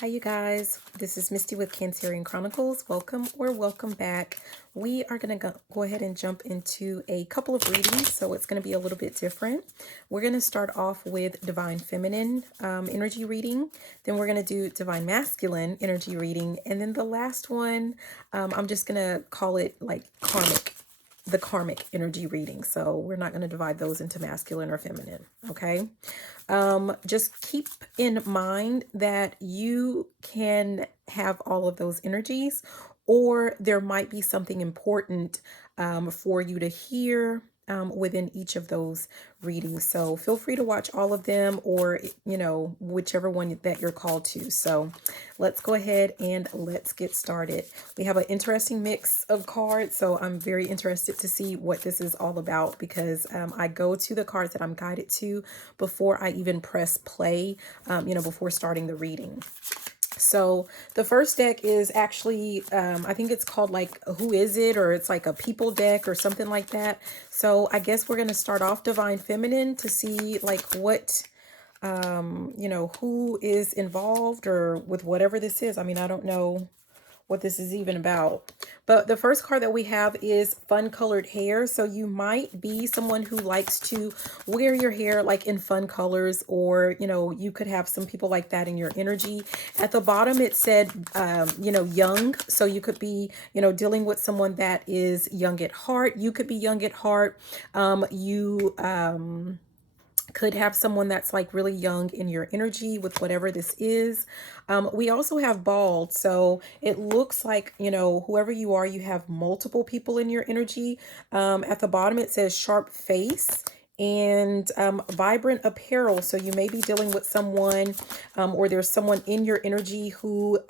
Hi, you guys. This is Misty with Cancerian Chronicles. Welcome or welcome back. We are going to go ahead and jump into a couple of readings, so it's going to be a little bit different. We're going to start off with Divine Feminine energy reading. Then we're going to do Divine Masculine energy reading. And then the last one, I'm just going to call it like Karmic. The karmic energy reading. So we're not going to divide those into masculine or feminine. Okay. Just keep in mind that you can have all of those energies, or there might be something important for you to hear within each of those readings. So feel free to watch all of them, or, whichever one that you're called to. So let's go ahead and let's get started. We have an interesting mix of cards. So I'm very interested to see what this is all about, because I go to the cards that I'm guided to before I even press play, before starting the reading. So the first deck is actually, I think it's called like, Who Is It? Or it's like a people deck or something like that. So I guess we're going to start off Divine Feminine to see like what, who is involved or with whatever this is. I mean, I don't know what this is even about. But the first card that we have is Fun Colored Hair. So you might be someone who likes to wear your hair like in fun colors, or, you could have some people like that in your energy. At the bottom, it said, young. So you could be, dealing with someone that is young at heart. You could be young at heart. You could have someone that's like really young in your energy with whatever this is. We also have bald. So it looks like, whoever you are, you have multiple people in your energy. At the bottom, it says sharp face and vibrant apparel. So you may be dealing with someone, or there's someone in your energy who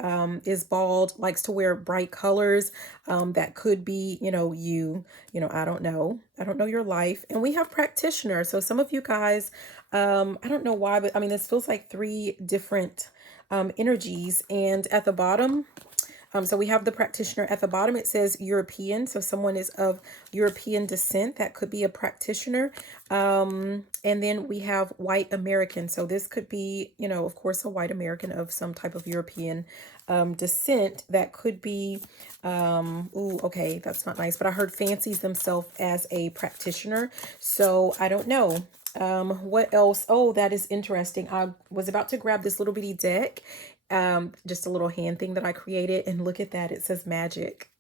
is bald, likes to wear bright colors. That could be, I don't know. I don't know your life. And we have practitioner. So some of you guys, I don't know why, but I mean, this feels like three different energies. And at the bottom, so we have the practitioner. At the bottom, it says European. So someone is of European descent. That could be a practitioner. And then we have white American. So this could be, of course, a white American of some type of European descent. That could be, okay, that's not nice. But I heard fancies themselves as a practitioner. So I don't know. What else? Oh, that is interesting. I was about to grab this little bitty deck, just a little hand thing that I created, and look at that. It says magic.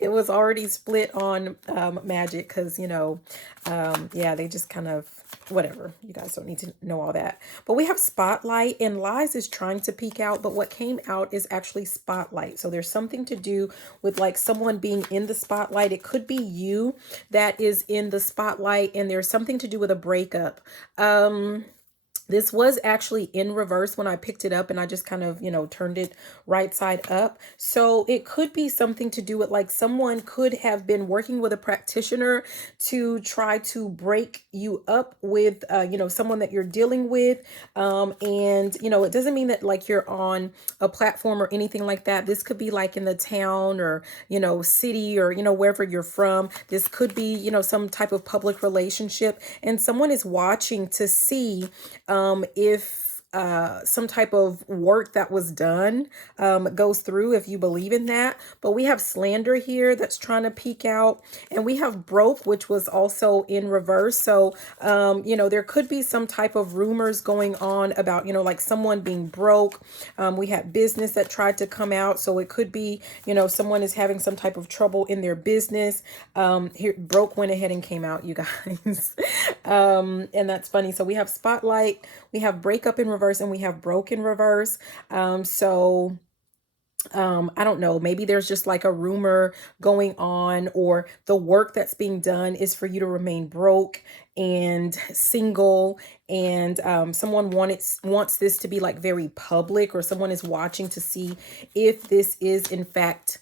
It was already split on magic because, yeah, they just kind of, whatever. You guys don't need to know all that. But we have spotlight, and Lies is trying to peek out, but what came out is actually spotlight. So there's something to do with like someone being in the spotlight. It could be you that is in the spotlight, and there's something to do with a breakup. This was actually in reverse when I picked it up, and I just kind of, turned it right side up. So it could be something to do with like someone could have been working with a practitioner to try to break you up with, someone that you're dealing with. And, it doesn't mean that like you're on a platform or anything like that. This could be like in the town or, city or, wherever you're from. This could be, some type of public relationship, and someone is watching to see if some type of work that was done goes through, if you believe in that. But we have slander here that's trying to peek out, and we have broke, which was also in reverse. So there could be some type of rumors going on about, like someone being broke. We had business that tried to come out, so it could be, someone is having some type of trouble in their business. Here, broke went ahead and came out, you guys. And that's funny. So we have spotlight, we have breakup in reverse, and we have broke in reverse. I don't know, maybe there's just like a rumor going on, or the work that's being done is for you to remain broke and single, and someone wants this to be like very public, or someone is watching to see if this is in fact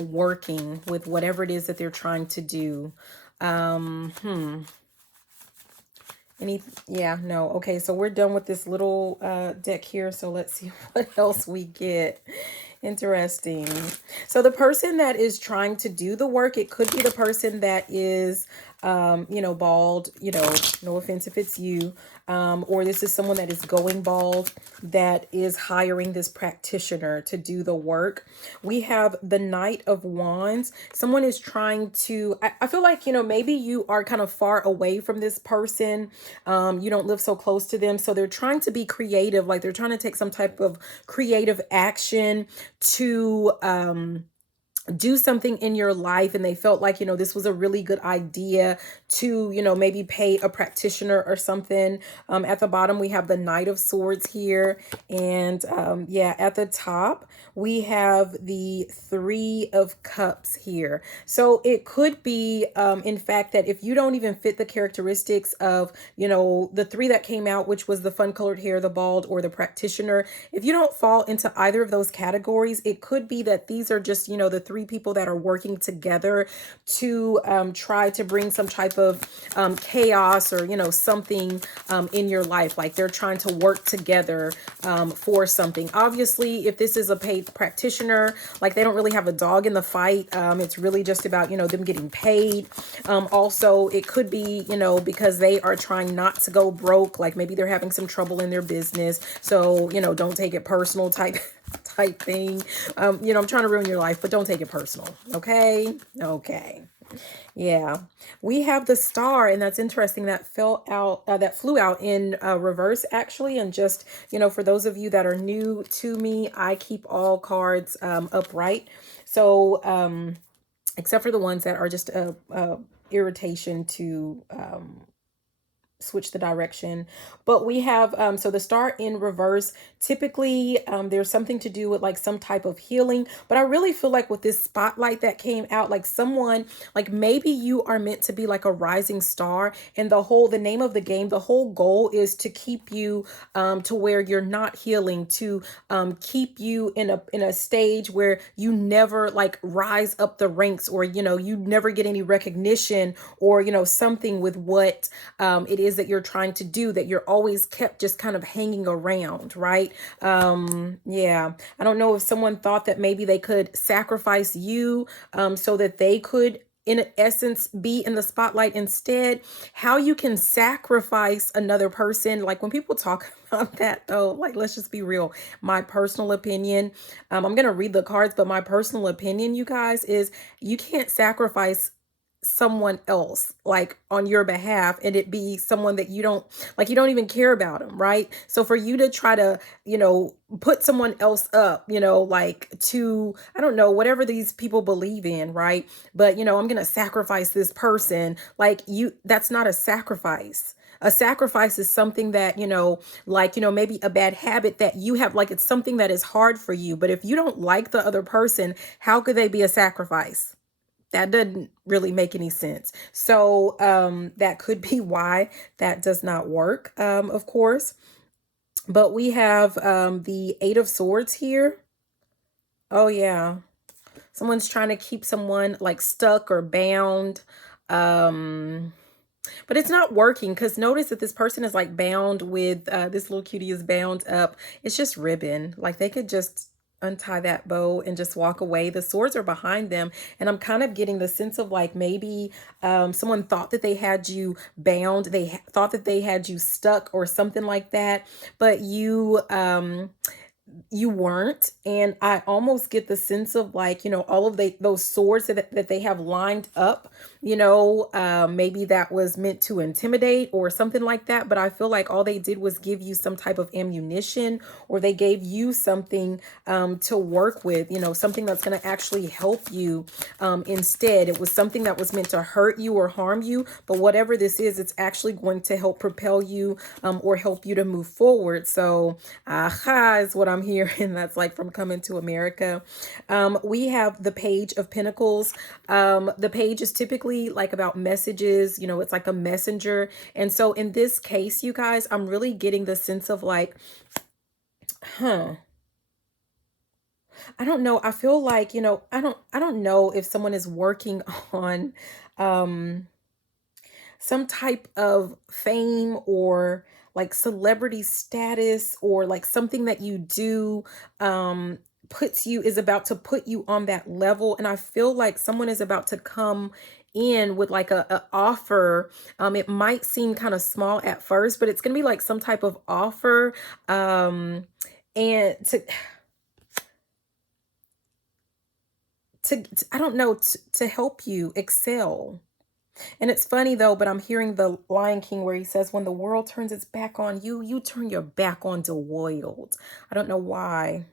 working with whatever it is that they're trying to do. Yeah, no. Okay, so we're done with this little deck here. So let's see what else we get. Interesting. So the person that is trying to do the work, it could be the person that is bald, no offense if it's you, or this is someone that is going bald that is hiring this practitioner to do the work. We have the Knight of Wands. Someone is trying to, I feel like, maybe you are kind of far away from this person. You don't live so close to them. So they're trying to be creative. Like they're trying to take some type of creative action to, do something in your life, and they felt like this was a really good idea to maybe pay a practitioner or something. At the bottom we have the Knight of Swords here, and yeah, at the top we have the Three of Cups here. So it could be in fact that if you don't even fit the characteristics of the three that came out, which was the fun colored hair, the bald, or the practitioner, if you don't fall into either of those categories, it could be that these are just the three people that are working together to try to bring some type of chaos or something in your life. Like they're trying to work together for something. Obviously, if this is a paid practitioner, like they don't really have a dog in the fight. It's really just about them getting paid. Also, it could be because they are trying not to go broke. Like maybe they're having some trouble in their business, so don't take it personal type thing. I'm trying to ruin your life, but don't take it personal. Okay. Yeah, we have the Star, and that's interesting. That flew out in reverse actually. And just for those of you that are new to me, I keep all cards upright, so except for the ones that are just a irritation to switch the direction. But we have so the Star in reverse, typically there's something to do with like some type of healing. But I really feel like with this spotlight that came out, like someone, like maybe you are meant to be like a rising star, and the name of the game, the whole goal is to keep you to where you're not healing, to keep you in a stage where you never like rise up the ranks, or you never get any recognition, or something with what it is that you're trying to do, that you're always kept just kind of hanging around, right? Yeah, I don't know if someone thought that maybe they could sacrifice you so that they could in essence be in the spotlight instead. How you can sacrifice another person, like when people talk about that though, like let's just be real. My personal opinion, I'm gonna read the cards, but my personal opinion, you guys, is you can't sacrifice someone else like on your behalf and it be someone that you don't like, you don't even care about them, right? So for you to try to put someone else up, like to, I don't know, whatever these people believe in, right? But I'm gonna sacrifice this person, like that's not a sacrifice. A sacrifice is something that like maybe a bad habit that you have, like it's something that is hard for you. But if you don't like the other person, how could they be a sacrifice? That doesn't really make any sense. So that could be why that does not work, of course. But we have the Eight of Swords here. Oh, yeah. Someone's trying to keep someone like stuck or bound. But it's not working, because notice that this person is like bound with this little cutie is bound up. It's just ribbon. Like they could just untie that bow and just walk away. The swords are behind them, and I'm kind of getting the sense of like maybe someone thought that they had you bound. They thought that they had you stuck or something like that, but you weren't. And I almost get the sense of like all of those swords that they have lined up, maybe that was meant to intimidate or something like that. But I feel like all they did was give you some type of ammunition, or they gave you something to work with, something that's going to actually help you. Instead, it was something that was meant to hurt you or harm you. But whatever this is, it's actually going to help propel you or help you to move forward. So aha is what I'm hearing. That's like from Coming to America. We have the Page of Pentacles. The page is typically like about messages, it's like a messenger. And so in this case, you guys, I'm really getting the sense of like, I don't know. I feel like, I don't know if someone is working on some type of fame or like celebrity status, or like something that you do is about to put you on that level. And I feel like someone is about to come in with like a offer. It might seem kind of small at first, but it's going to be like some type of offer. And I don't know, to help you excel. And it's funny though, but I'm hearing the Lion King where he says, when the world turns its back on you, you turn your back on the world. I don't know why.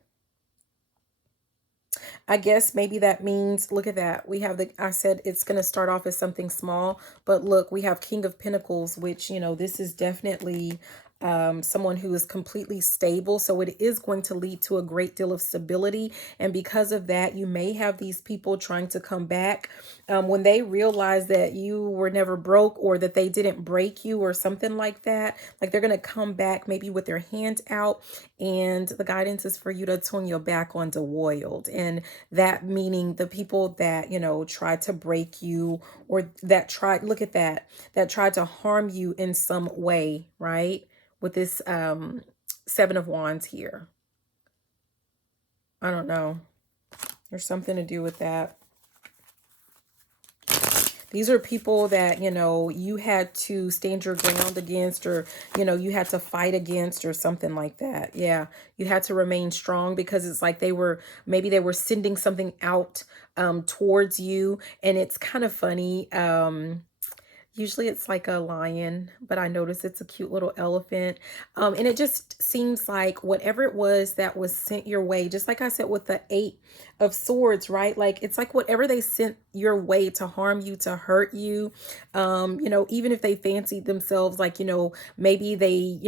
I guess maybe that means, look at that. We have I said it's going to start off as something small, but look, we have King of Pentacles, which, this is definitely someone who is completely stable. So it is going to lead to a great deal of stability. And because of that, you may have these people trying to come back when they realize that you were never broke, or that they didn't break you or something like that. Like they're going to come back maybe with their hand out, and the guidance is for you to turn your back on the world. And that meaning the people that, tried to break you, or that tried, look at that, that tried to harm you in some way, right? With this Seven of Wands here. I don't know. There's something to do with that. These are people that, you had to stand your ground against, or, you had to fight against, or something like that. Yeah. You had to remain strong, because it's like maybe they were sending something out towards you. And it's kind of funny. Usually it's like a lion, but I notice it's a cute little elephant. And it just seems like whatever it was that was sent your way, just like I said with the Eight of Swords, right? Like it's like whatever they sent your way to harm you, to hurt you, even if they fancied themselves like, maybe they,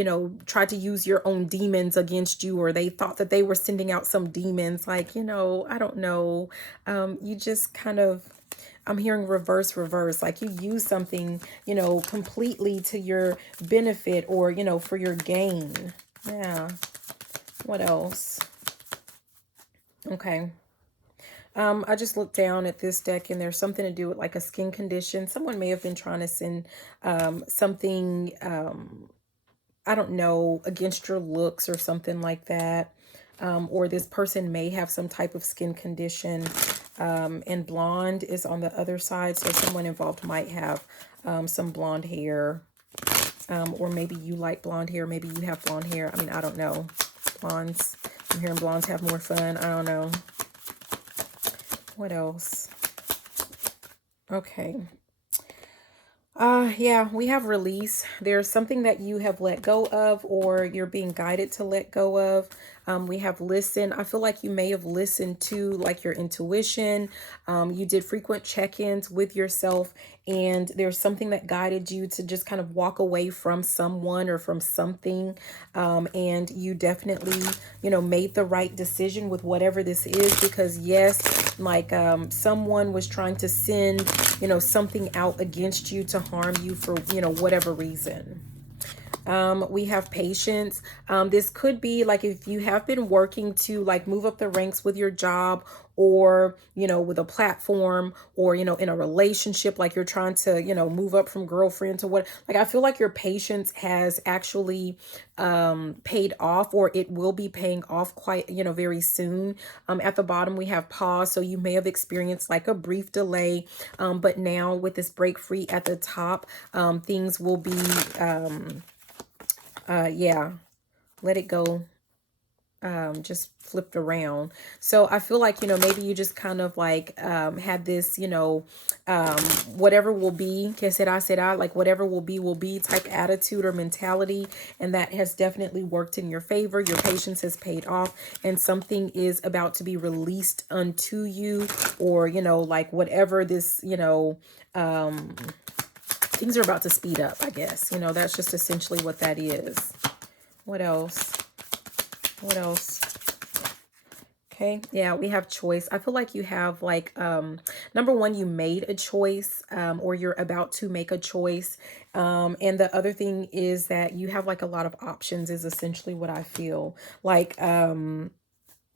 tried to use your own demons against you, or they thought that they were sending out some demons, like, I don't know. You just kind of, I'm hearing reverse, like you use something, completely to your benefit, or, for your gain. Yeah. What else? Okay. I just looked down at this deck, and there's something to do with like a skin condition. Someone may have been trying to send something, I don't know, against your looks or something like that. Or this person may have some type of skin condition. And blonde is on the other side. So someone involved might have some blonde hair. Or maybe you like blonde hair. Maybe you have blonde hair. I mean, I don't know. Blondes. I'm hearing blondes have more fun. I don't know. What else? Okay. Yeah, we have release. There's something that you have let go of, or you're being guided to let go of. We have listen. I feel like you may have listened to like your intuition. You did frequent check-ins with yourself, and there's something that guided you to just kind of walk away from someone or from something. And you definitely, made the right decision with whatever this is, because yes, like someone was trying to send, something out against you to harm you for, whatever reason. We have patience. This could be like if you have been working to like move up the ranks with your job, or, with a platform, or, in a relationship, like you're trying to, move up from girlfriend to what, like, I feel like your patience has actually paid off, or it will be paying off quite, very soon. At the bottom, we have pause. So you may have experienced like a brief delay, but now with this break free at the top, things will be, yeah, let it go, just flipped around. So I feel like, maybe you just kind of like had this, whatever will be, que será, like whatever will be type attitude or mentality. And that has definitely worked in your favor. Your patience has paid off, and something is about to be released unto you, or, like whatever this, things are about to speed up, I guess. That's just essentially what that is. What else? What else? Okay, yeah, we have choice. I feel like you have like, number one, you made a choice, or you're about to make a choice. And the other thing is that you have like a lot of options is essentially what I feel. Like,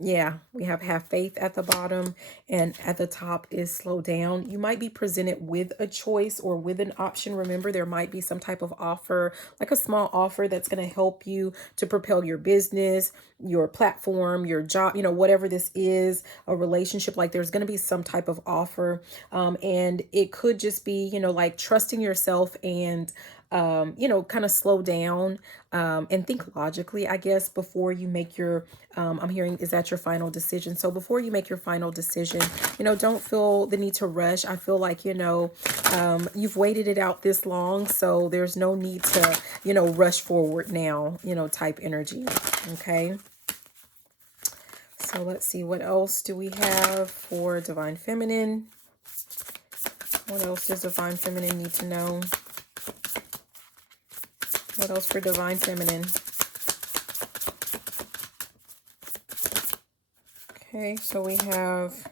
Yeah, we have faith at the bottom, and at the top is slow down. You might be presented with a choice or with an option. Remember, there might be some type of offer, like a small offer that's going to help you to propel your business, your platform, your job, whatever this is, a relationship. Like there's going to be some type of offer. And it could just be, like trusting yourself and kind of slow down and think logically, I guess, before you make your, I'm hearing, is that your final decision? So before you make your final decision, don't feel the need to rush. I feel like, you've waited it out this long, so there's no need to, rush forward now, type energy. Okay. So let's see, what else do we have for Divine Feminine? What else does Divine Feminine need to know? What else for Divine Feminine? Okay, so we have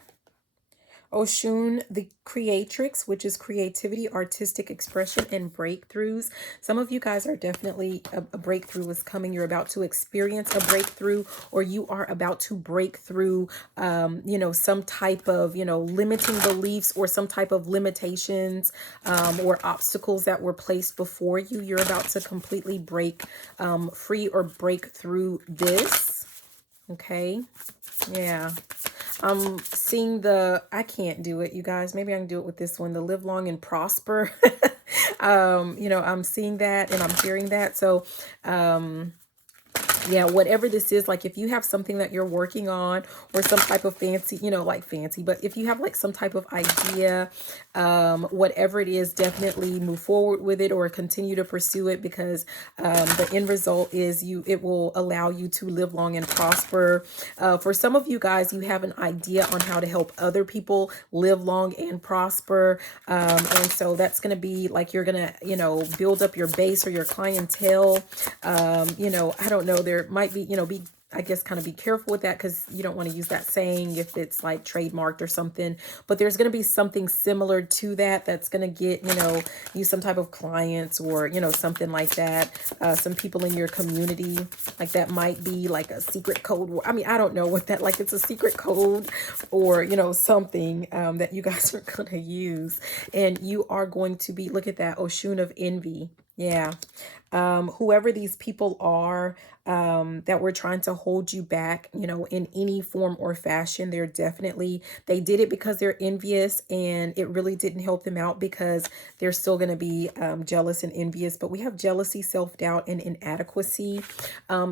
Oshun, the creatrix, which is creativity, artistic expression, and breakthroughs. Some of you guys are definitely, a breakthrough is coming. You're about to experience a breakthrough, or you are about to break through, some type of, limiting beliefs or some type of limitations or obstacles that were placed before you. You're about to completely break free or break through this. Okay. Yeah. I'm seeing I can't do it, you guys. Maybe I can do it with this one, the live long and prosper. I'm seeing that and I'm hearing that. So, yeah, whatever this is, like if you have something that you're working on or some type of fancy, like fancy, but if you have like some type of idea, whatever it is, definitely move forward with it or continue to pursue it, because the end result is it will allow you to live long and prosper. For some of you guys, you have an idea on how to help other people live long and prosper. And so that's going to be like, you're going to, build up your base or your clientele. I don't know, there might be, I guess kind of be careful with that, because you don't want to use that saying if it's like trademarked or something, but there's going to be something similar to that that's going to get, you some type of clients or, something like that. Some people in your community, like that might be like a secret code. I mean, I don't know what that, like it's a secret code or, something that you guys are going to use, and you are going to be, look at that, Oshun of envy. Yeah. Whoever these people are that were trying to hold you back, in any form or fashion, they did it because they're envious, and it really didn't help them out, because they're still going to be jealous and envious. But we have jealousy, self-doubt, and inadequacy.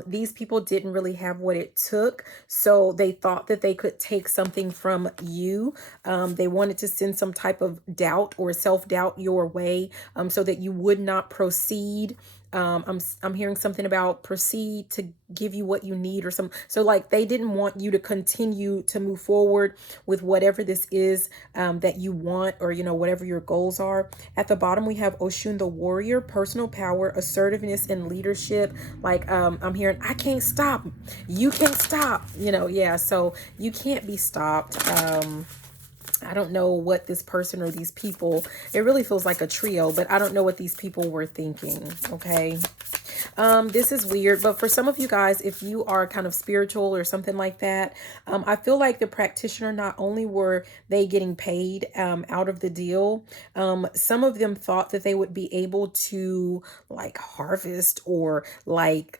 These people didn't really have what it took, so they thought that they could take something from you. They wanted to send some type of doubt or self-doubt your way, so that you would not proceed. I'm hearing something about proceed to give you what you need or some. So like they didn't want you to continue to move forward with whatever this is that you want, or whatever your goals are. At the bottom we have Oshun the warrior, personal power, assertiveness, and leadership. Like I'm hearing, I can't stop. You can't stop. Yeah. So you can't be stopped. I don't know what this person or these people, it really feels like a trio, but I don't know what these people were thinking. Okay. This is weird, but for some of you guys, if you are kind of spiritual or something like that, I feel like the practitioner, not only were they getting paid out of the deal, some of them thought that they would be able to like harvest or like,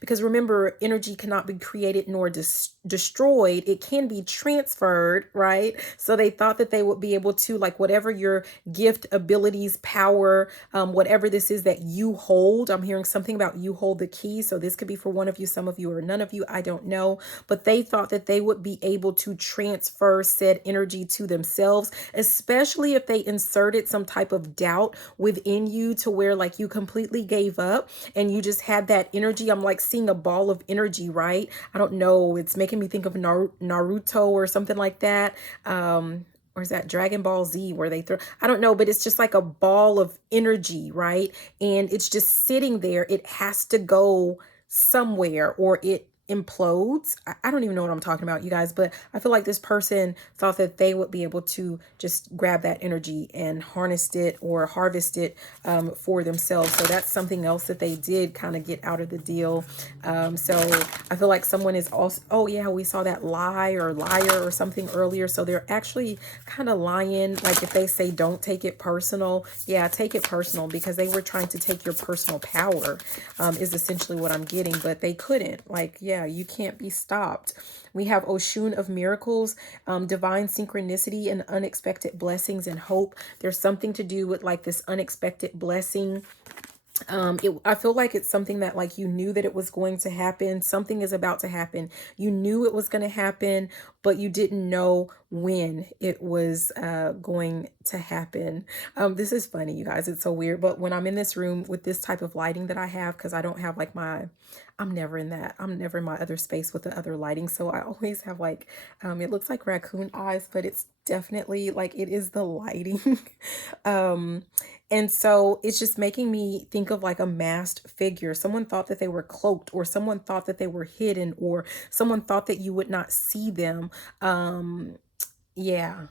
because remember, energy cannot be created nor destroyed. It can be transferred, right? So they thought that they would be able to, like, whatever your gift, abilities, power, whatever this is that you hold. I'm hearing something about you hold the key. So this could be for one of you, some of you, or none of you. I don't know. But they thought that they would be able to transfer said energy to themselves, especially if they inserted some type of doubt within you to where like you completely gave up and you just had that energy. I'm like seeing a ball of energy, right? I don't know. It's making me think of Naruto or something like that. Or is that Dragon Ball Z where they throw, I don't know, but it's just like a ball of energy, right? And it's just sitting there. It has to go somewhere, or implodes. I don't even know what I'm talking about, you guys, but I feel like this person thought that they would be able to just grab that energy and harness it or harvest it for themselves. So that's something else that they did kind of get out of the deal. So I feel like someone is also, oh yeah, we saw that lie or liar or something earlier. So they're actually kind of lying. Like if they say don't take it personal, yeah, take it personal, because they were trying to take your personal power, is essentially what I'm getting, but they couldn't. Like, yeah, you can't be stopped. We have Oshun of miracles, divine synchronicity and unexpected blessings and hope. There's something to do with like this unexpected blessing. I feel like it's something that like you knew that it was going to happen. Something is about to happen. You knew it was going to happen, but you didn't know when it was going to happen. This is funny, you guys. It's so weird. But when I'm in this room with this type of lighting that I have, because I don't have like I'm never in that. I'm never in my other space with the other lighting. So I always have like, it looks like raccoon eyes, but it's definitely like it is the lighting. And so it's just making me think of like a masked figure. Someone thought that they were cloaked, or someone thought that they were hidden, or someone thought that you would not see them. Yeah.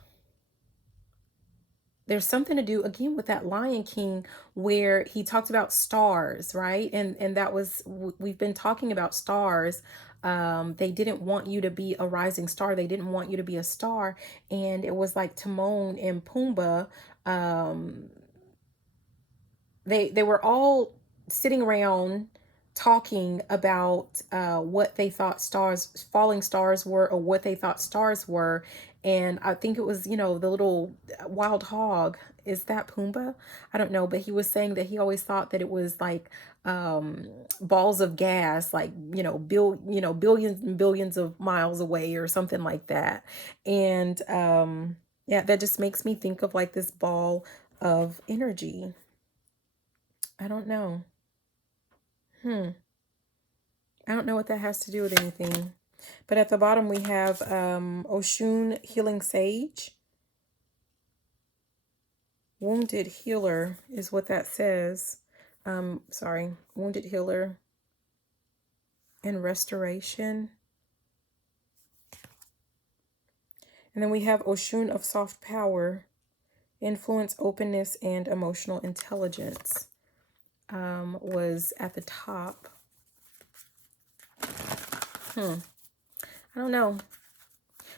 There's something to do again with that Lion King where he talked about stars, right? And that was, we've been talking about stars. They didn't want you to be a rising star. They didn't want you to be a star. And it was like Timon and Pumbaa. They were all sitting around talking about what they thought stars, falling stars were, or what they thought stars were. And I think it was, you know, the little wild hog. Is that Pumbaa? I don't know, but he was saying that he always thought that it was like balls of gas, like, billions and billions of miles away or something like that. And yeah, that just makes me think of like this ball of energy. I don't know. I don't know what that has to do with anything. But at the bottom we have Oshun Healing Sage. Wounded Healer is what that says. Sorry. Wounded Healer and Restoration. And then we have Oshun of Soft Power, Influence, Openness, and Emotional Intelligence was at the top. I don't know.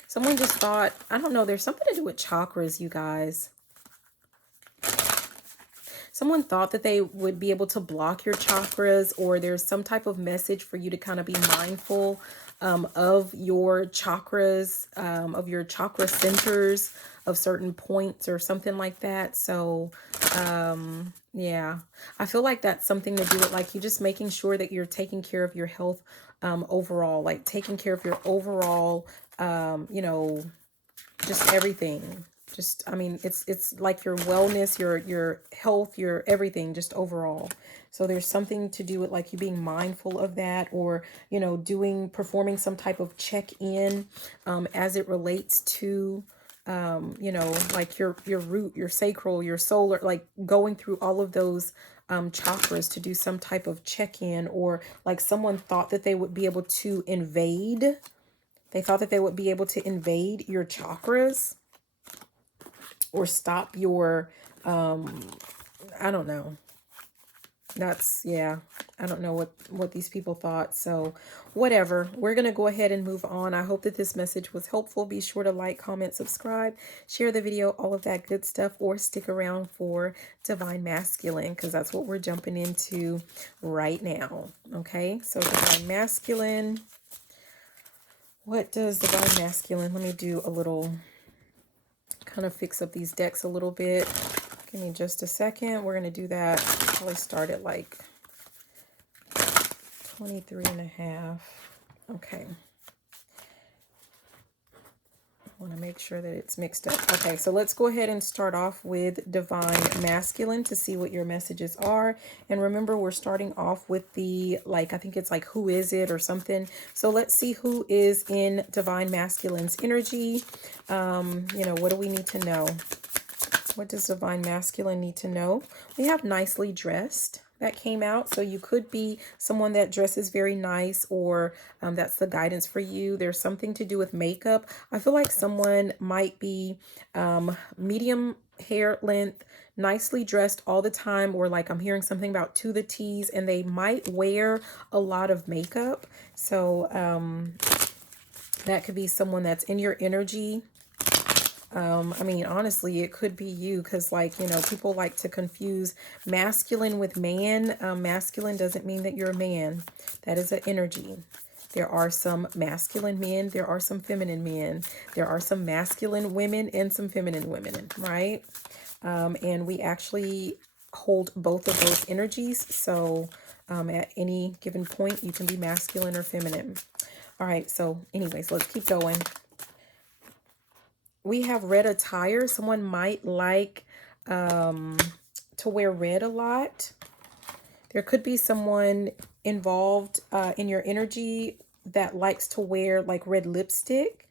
Someone just thought, I don't know, there's something to do with chakras, you guys. Someone thought that they would be able to block your chakras, or there's some type of message for you to kind of be mindful of your chakras, of your chakra centers, of certain points or something like that. So, yeah, I feel like that's something to do with like you just making sure that you're taking care of your health overall, like taking care of your overall, just everything. Just, I mean, it's like your wellness, your health, your everything, just overall. So there's something to do with like you being mindful of that, or, performing some type of check-in as it relates to, like your root, your sacral, your solar, like going through all of those chakras to do some type of check-in, or like someone thought that they would be able to invade. They thought that they would be able to invade your chakras or stop your, I don't know. That's, yeah, I don't know what these people thought. So whatever, we're going to go ahead and move on. I hope that this message was helpful. Be sure to like, comment, subscribe, share the video, all of that good stuff, or stick around for Divine Masculine, because that's what we're jumping into right now. Okay, so Divine Masculine. What does Divine Masculine? Let me do a little, kind of fix up these decks a little bit. Give me just a second. We're going to do that. Probably start at like 23.5. Okay. I want to make sure that it's mixed up. Okay, so let's go ahead and start off with Divine Masculine to see what your messages are. And remember, we're starting off with the, like, I think it's like, who is it or something. So let's see who is in Divine Masculine's energy. What do we need to know? What does Divine Masculine need to know? We have nicely dressed. that came out. So you could be someone that dresses very nice, or that's the guidance for you. There's something to do with makeup. I feel like someone might be medium hair length, nicely dressed all the time, or like I'm hearing something about to the T's, and they might wear a lot of makeup. So that could be someone that's in your energy. I mean, honestly, it could be you, because, like, you know, people like to confuse masculine with man. Masculine doesn't mean that you're a man. That is an energy. There are some masculine men. There are some feminine men. There are some masculine women and some feminine women, right? And we actually hold both of those energies. So at any given point, you can be masculine or feminine. All right. So anyways, let's keep going. We have red attire. Someone might like to wear red a lot. There could be someone involved in your energy that likes to wear like red lipstick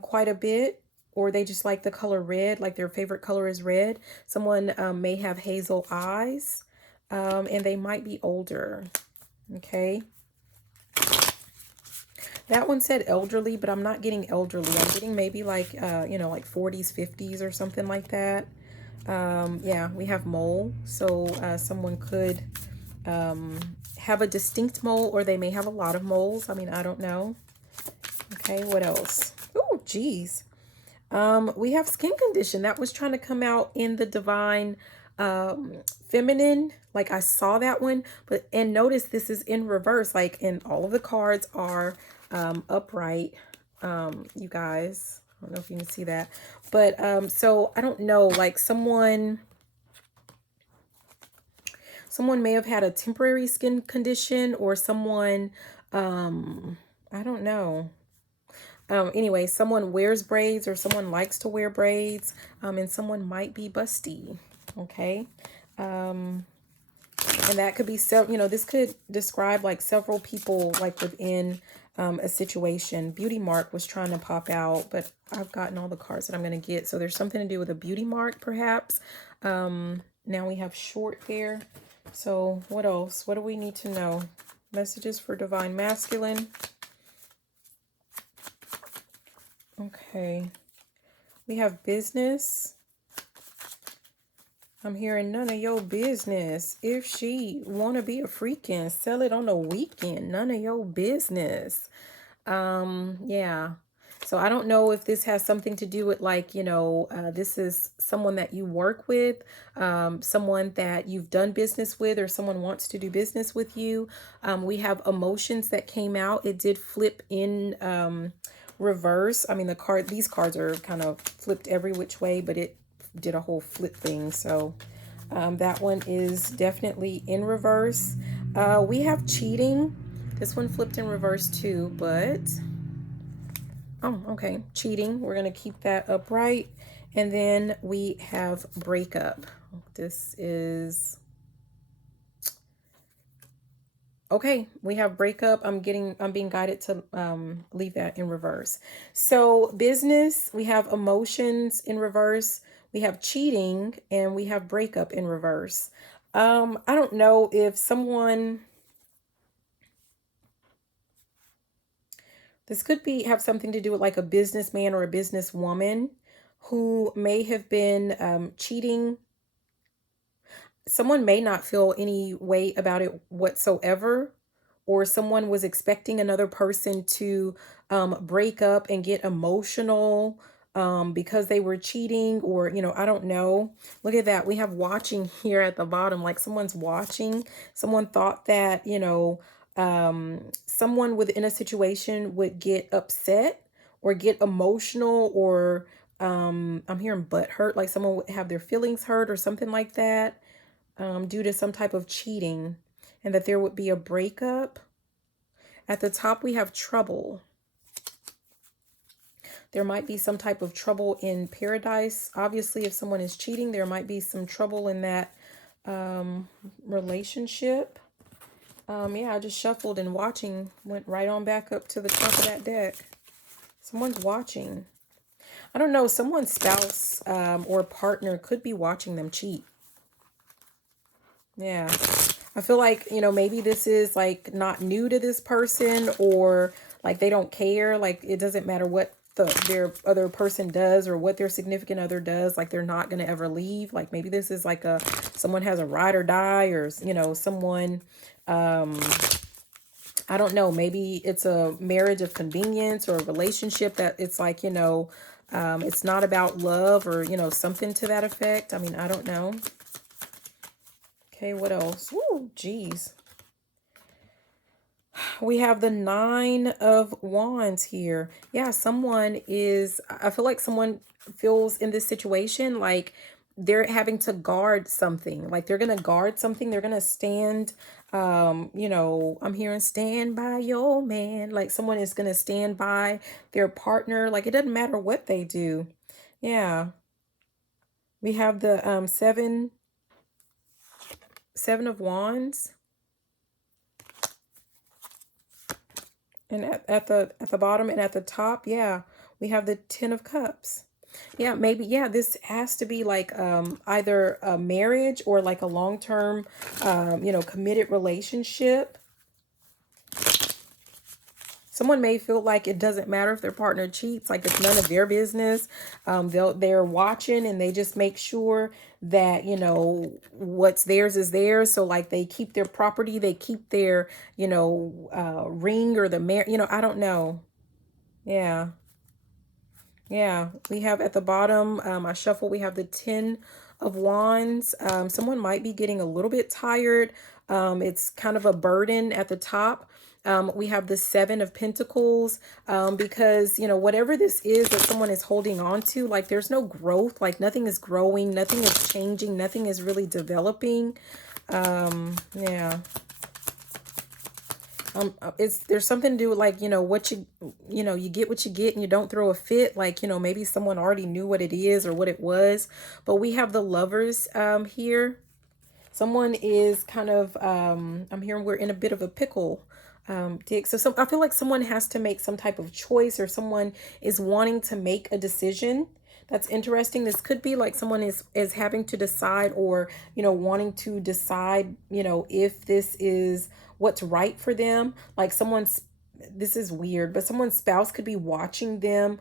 quite a bit, or they just like the color red, like their favorite color is red. Someone may have hazel eyes, and they might be older. Okay. That one said elderly, but I'm not getting elderly. I'm getting maybe like, you know, like 40s, 50s or something like that. Yeah, we have mole. So someone could have a distinct mole, or they may have a lot of moles. I mean, I don't know. Okay, what else? Oh, geez. We have skin condition. That was trying to come out in the divine feminine. Like I saw that one, but, and notice this is in reverse, like, and all of the cards are upright. You guys, I don't know if you can see that, but so I don't know, like someone may have had a temporary skin condition, or someone I don't know. Anyway, someone wears braids, or someone likes to wear braids, and someone might be busty. Okay. And that could be, you know, this could describe like several people like within a situation. Beauty mark was trying to pop out, but I've gotten all the cards that I'm going to get. So there's something to do with a beauty mark, perhaps. Now we have short hair. So what else? What do we need to know? Messages for divine masculine. Okay. We have business. I'm hearing none of your business. If she want to be a freaking, sell it on the weekend. None of your business. Yeah. So I don't know if this has something to do with, like, you know, this is someone that you work with, someone that you've done business with, or someone wants to do business with you. We have emotions that came out. It did flip in reverse. I mean, these cards are kind of flipped every which way, but it did a whole flip thing. So that one is definitely in reverse. We have cheating. This one flipped in reverse too, but oh, okay, cheating. We're going to keep that upright. And then we have breakup. This is okay. We have breakup. I'm being guided to leave that in reverse. So business, we have emotions in reverse. We have cheating, and we have breakup in reverse. I don't know if someone, this could have something to do with like a businessman or a businesswoman who may have been cheating. Someone may not feel any way about it whatsoever, or someone was expecting another person to break up and get emotional because they were cheating, or, you know, I don't know. Look at that. We have watching here at the bottom, like someone's watching. Someone thought that, you know, someone within a situation would get upset or get emotional, or I'm hearing butt hurt, like someone would have their feelings hurt or something like that. Due to some type of cheating, and that there would be a breakup. At the top, we have trouble. There might be some type of trouble in paradise. Obviously, if someone is cheating, there might be some trouble in that relationship. Yeah, I just shuffled, and watching went right on back up to the top of that deck. Someone's watching. I don't know, someone's spouse or partner could be watching them cheat. Yeah. I feel like, maybe this is like not new to this person, or like they don't care. Like it doesn't matter what their other person does or what their significant other does. Like they're not going to ever leave. Like maybe this is like someone has a ride or die, or, someone, I don't know, maybe it's a marriage of convenience or a relationship that it's like, it's not about love or, something to that effect. I mean, I don't know. Okay, what else? Ooh, geez. We have the Nine of Wands here. Yeah, I feel like someone feels in this situation like they're having to guard something. Like they're going to guard something. They're going to stand, I'm hearing stand by your man. Like someone is going to stand by their partner. Like it doesn't matter what they do. Yeah. We have the seven of Wands. And at the bottom and at the top, yeah, we have the Ten of Cups. Yeah, maybe, yeah, this has to be like either a marriage or like a long-term, committed relationship. Someone may feel like it doesn't matter if their partner cheats, like it's none of their business. They're watching and they just make sure that, what's theirs is theirs. So like they keep their property, they keep their, ring or the I don't know. Yeah. Yeah, we have at the bottom, I shuffle, we have the Ten of Wands. Someone might be getting a little bit tired. It's kind of a burden at the top. We have the Seven of Pentacles, because, whatever this is that someone is holding on to, like there's no growth, like nothing is growing, nothing is changing, nothing is really developing. Yeah. There's something to do with like, what you get what you get and you don't throw a fit. Like, maybe someone already knew what it is or what it was. But we have the Lovers here. Someone is kind of, I'm hearing we're in a bit of a pickle. Dick. So I feel like someone has to make some type of choice, or someone is wanting to make a decision. That's interesting. This could be like someone is having to decide, or, wanting to decide, if this is what's right for them. Like this is weird, but someone's spouse could be watching them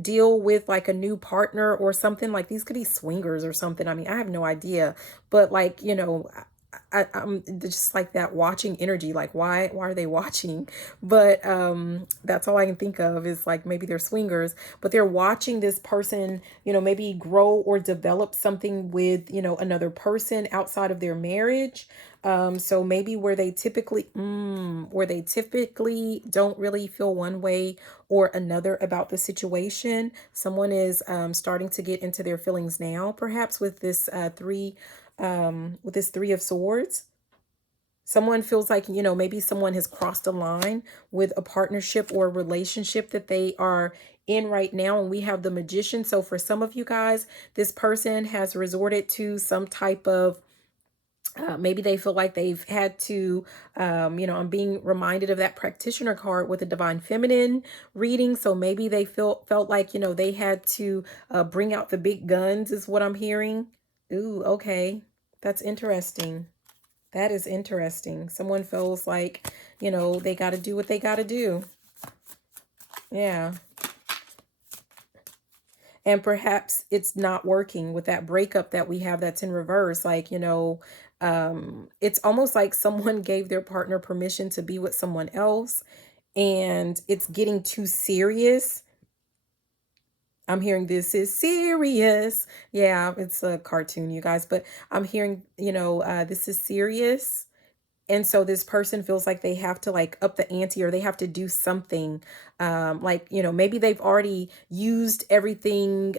deal with like a new partner or something. Like these could be swingers or something. I mean, I have no idea, but like, I'm just like that watching energy. Like why are they watching? But that's all I can think of is like maybe they're swingers, but they're watching this person, maybe grow or develop something with, another person outside of their marriage. So maybe where they typically don't really feel one way or another about the situation, someone is starting to get into their feelings now, perhaps with this Three of Swords. Someone feels like, maybe someone has crossed a line with a partnership or a relationship that they are in right now. And we have the Magician. So for some of you guys, this person has resorted to some type of maybe they feel like they've had to, I'm being reminded of that practitioner card with the Divine Feminine reading. So maybe they felt like, they had to bring out the big guns is what I'm hearing. Ooh, okay. That's interesting. That is interesting. Someone feels like, they got to do what they got to do. Yeah. And perhaps it's not working with that breakup that we have that's in reverse. Like, it's almost like someone gave their partner permission to be with someone else and it's getting too serious. I'm hearing this is serious. Yeah, it's a cartoon, you guys, but I'm hearing, this is serious. And so this person feels like they have to like up the ante, or they have to do something. Like, maybe they've already used everything.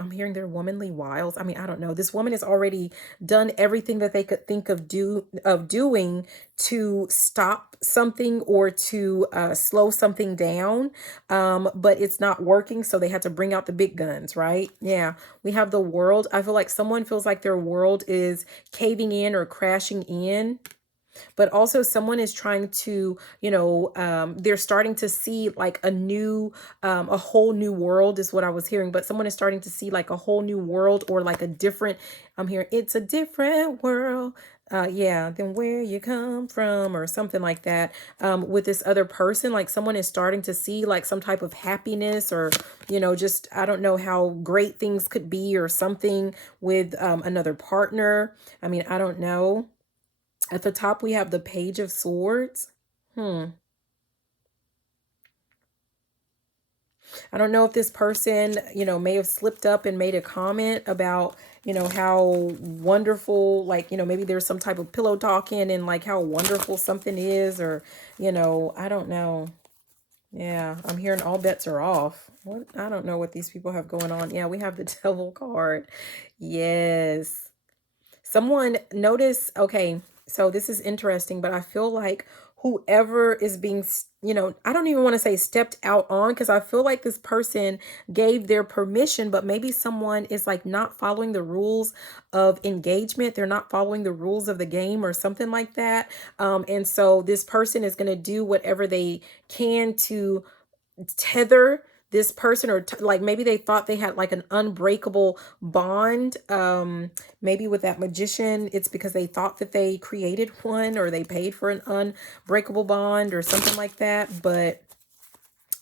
I'm hearing their womanly wiles. I mean, I don't know. This woman has already done everything that they could think of doing to stop something or to slow something down. But it's not working. So they had to bring out the big guns, right? Yeah. We have the World. I feel like someone feels like their world is caving in or crashing in. But also someone is trying to, they're starting to see like a whole new world is what I was hearing. But someone is starting to see like a whole new world, or like a different, I'm hearing it's a different world. Yeah, than where you come from, or something like that. With this other person, like someone is starting to see like some type of happiness, or, just, I don't know how great things could be, or something with another partner. I mean, I don't know. At the top, we have the Page of Swords. I don't know if this person, may have slipped up and made a comment about, how wonderful, like, maybe there's some type of pillow talking and like how wonderful something is, or, I don't know. Yeah, I'm hearing all bets are off. What? I don't know what these people have going on. Yeah, we have the Devil card. Yes. Someone notice, okay, so this is interesting, but I feel like whoever is being, I don't even want to say stepped out on, because I feel like this person gave their permission, but maybe someone is like not following the rules of engagement. They're not following the rules of the game, or something like that. And so this person is going to do whatever they can to tether this person, or like maybe they thought they had like an unbreakable bond. Maybe with that Magician, it's because they thought that they created one, or they paid for an unbreakable bond or something like that. But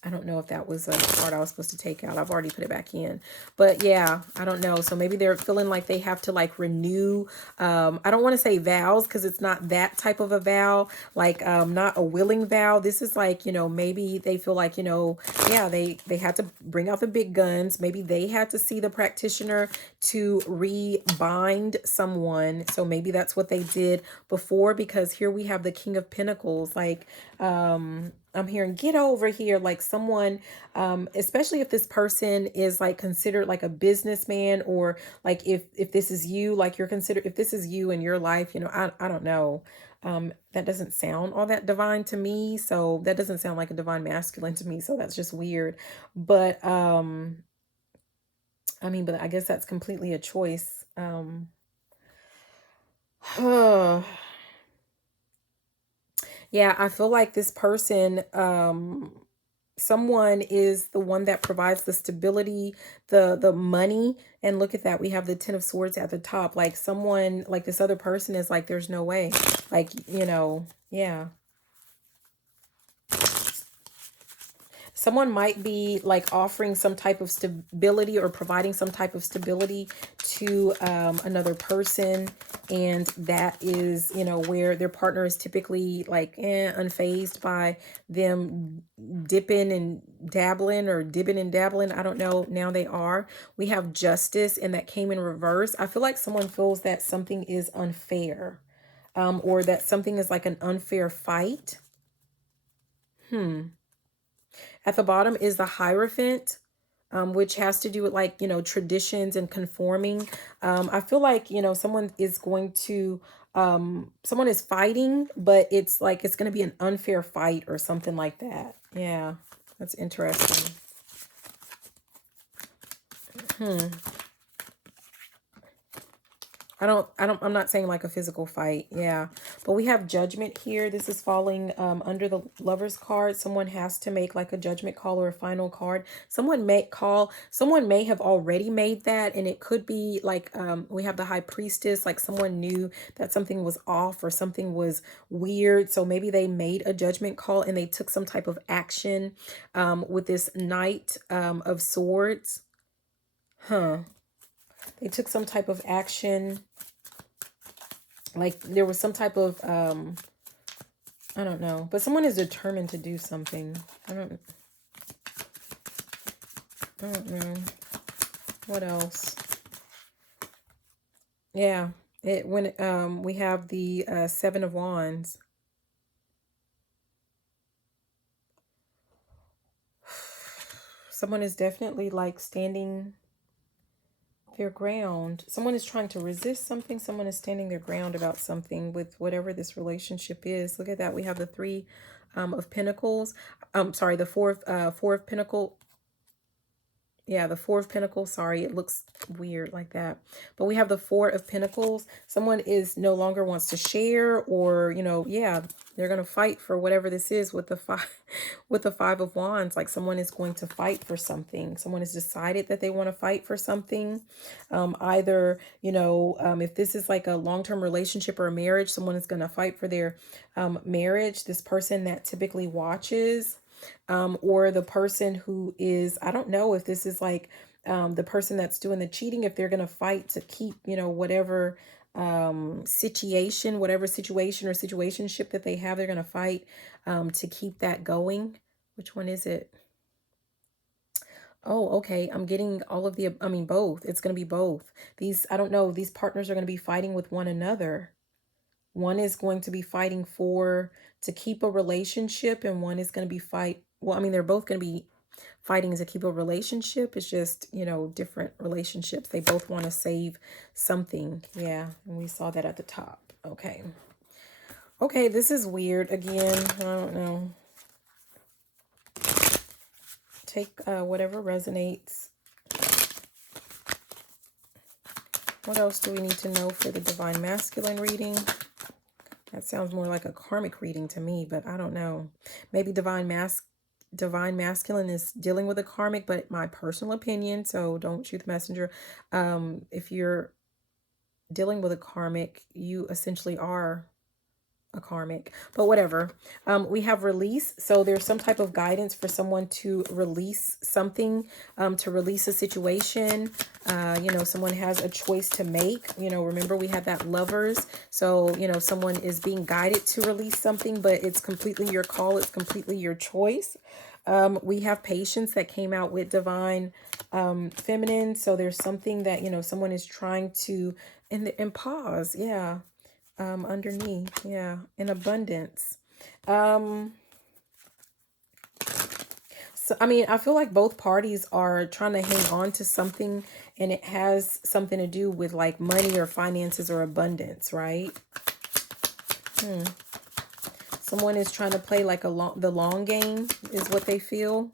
I don't know if that was a card I was supposed to take out. I've already put it back in. But yeah, I don't know. So maybe they're feeling like they have to like renew. I don't want to say vows, because it's not that type of a vow. Like not a willing vow. This is like, maybe they feel like, yeah, they had to bring out the big guns. Maybe they had to see the practitioner to rebind someone. So maybe that's what they did before, because here we have the King of Pentacles. Like, I'm hearing get over here, like someone, especially if this person is like considered like a businessman, or like if this is you, like you're considered, if this is you in your life, I don't know. That doesn't sound all that divine to me. So that doesn't sound like a divine masculine to me. So that's just weird. But I mean, but I guess that's completely a choice. Yeah, I feel like this person, someone is the one that provides the stability, the money. And look at that, we have the Ten of Swords at the top. Like someone, like this other person is like, there's no way. Like, yeah. Someone might be like offering some type of stability, or providing some type of stability to another person. And that is, where their partner is typically like unfazed by them dipping and dabbling, or dipping and dabbling. I don't know. Now they are. We have Justice, and that came in reverse. I feel like someone feels that something is unfair, or that something is like an unfair fight. At the bottom is the Hierophant, which has to do with like, traditions and conforming. I feel like, someone is going to, someone is fighting, but it's like, it's going to be an unfair fight or something like that. Yeah, that's interesting. I'm not saying like a physical fight. Yeah. But we have Judgment here. This is falling under the Lover's card. Someone has to make like a judgment call, or a final card. Someone may have already made that. And it could be like, we have the High Priestess, like someone knew that something was off, or something was weird. So maybe they made a judgment call, and they took some type of action with this Knight of Swords. They took some type of action, like there was some type of I don't know, but someone is determined to do something. I don't know what else. Yeah, it when we have the Seven of Wands. Someone is definitely like standing their ground. Someone is trying to resist something. Someone is standing their ground about something with whatever this relationship is. Look at that. We have the Three of Pentacles. Sorry, the four of Pentacle. Yeah, the Four of Pentacles. Sorry, it looks weird like that. But we have the Four of Pentacles. Someone is no longer wants to share, or, you know, yeah, they're going to fight for whatever this is with the with the Five of Wands. Like someone is going to fight for something. Someone has decided that they want to fight for something. Either, you know, if this is like a long-term relationship or a marriage, someone is going to fight for their marriage. This person that typically watches, or the person who is, I don't know if this is like the person that's doing the cheating, if they're going to fight to keep, you know, whatever situation, whatever situation or situationship that they have, they're going to fight to keep that going. Which one is it? Oh, okay. I'm getting all of the, I mean, both. It's going to be both. These, I don't know, these partners are going to be fighting with one another. One is going to be fighting for to keep a relationship, and one is going to be well, I mean, they're both going to be fighting to keep a relationship. It's just, you know, different relationships. They both want to save something. Yeah, and we saw that at the top. Okay. Okay, this is weird again. I don't know. Take whatever resonates. What else do we need to know for the Divine Masculine reading? That sounds more like a karmic reading to me, but I don't know. Maybe Divine Masculine is dealing with a karmic, but my personal opinion, so don't shoot the messenger. If you're dealing with a karmic, you essentially are a karmic, but whatever. We have release. So there's some type of guidance for someone to release something, to release a situation. You know, someone has a choice to make. You know, remember we had that Lovers. So, you know, someone is being guided to release something, but it's completely your call. It's completely your choice. We have Patience that came out with Divine Feminine. So there's something that, you know, someone is trying to, and pause. Yeah. Underneath, yeah, in abundance. So I mean, I feel like both parties are trying to hang on to something, and it has something to do with like money or finances or abundance, right? Someone is trying to play like the long game is what they feel.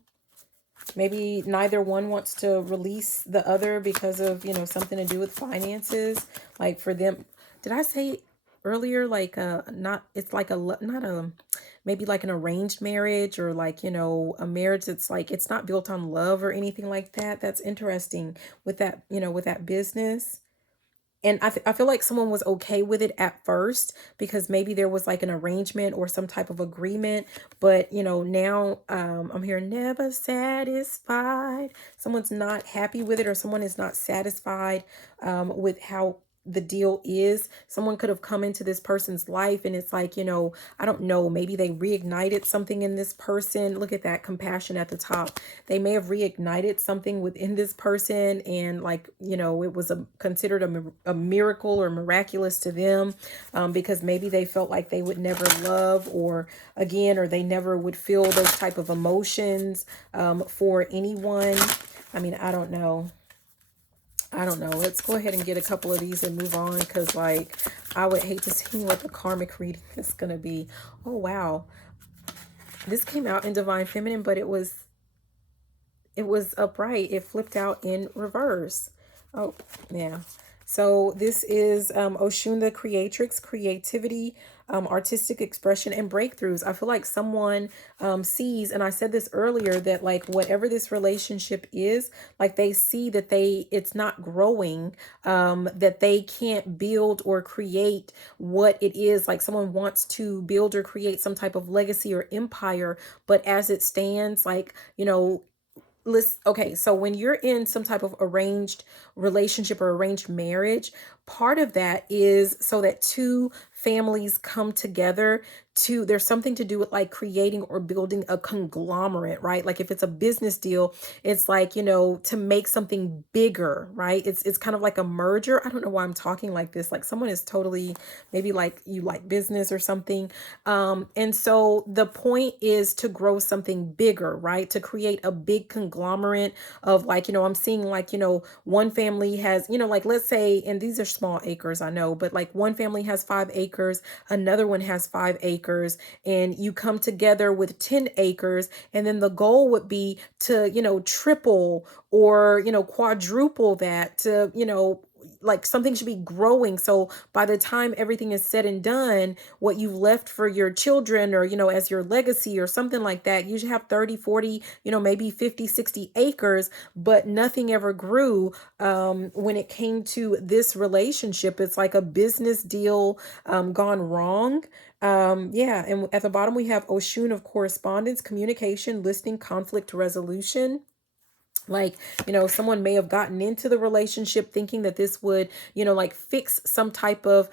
Maybe neither one wants to release the other because of, you know, something to do with finances. Like for them, did I say earlier, like not, it's like not a, maybe like an arranged marriage, or like, you know, a marriage that's like, it's not built on love or anything like that. That's interesting with that, you know, with that business. And I feel like someone was okay with it at first because maybe there was like an arrangement or some type of agreement. But, you know, now I'm here, never satisfied. Someone's not happy with it, or someone is not satisfied with how the deal is. Someone could have come into this person's life, and it's like, you know, I don't know, maybe they reignited something in this person. Look at that compassion at the top. They may have reignited something within this person, and like, you know, it was considered a miracle or miraculous to them, because maybe they felt like they would never love, or again, or they never would feel those type of emotions for anyone. I mean, I don't know. I don't know. Let's go ahead and get a couple of these and move on, because like I would hate to see what the karmic reading is going to be. Oh, wow. This came out in Divine Feminine, but it was upright. It flipped out in reverse. Oh, yeah. So this is Oshun the Creatrix, creativity, artistic expression, and breakthroughs. I feel like someone sees, and I said this earlier, that like whatever this relationship is, like they see that it's not growing, that they can't build or create what it is. Like someone wants to build or create some type of legacy or empire, but as it stands, like, you know, listen, okay, so when you're in some type of arranged relationship or arranged marriage, part of that is so that two families come together to, there's something to do with like creating or building a conglomerate, right? Like if it's a business deal, it's like, you know, to make something bigger, right? It's kind of like a merger. I don't know why I'm talking like this. Like someone is totally, maybe like you like business or something. And so the point is to grow something bigger, right? To create a big conglomerate of like, you know, I'm seeing like, you know, one family has, you know, like let's say, and these are small acres, I know, but like one family has 5 acres, another one has 5 acres, and you come together with 10 acres. And then the goal would be to, triple or, quadruple that to, like something should be growing. So by the time everything is said and done, what you've left for your children or, as your legacy or something like that, you should have 30, 40, maybe 50, 60 acres, but nothing ever grew. When it came to this relationship, it's like a business deal gone wrong. Yeah. And at the bottom, we have Oshun of correspondence, communication, listening, conflict resolution. Like, someone may have gotten into the relationship thinking that this would, like fix some type of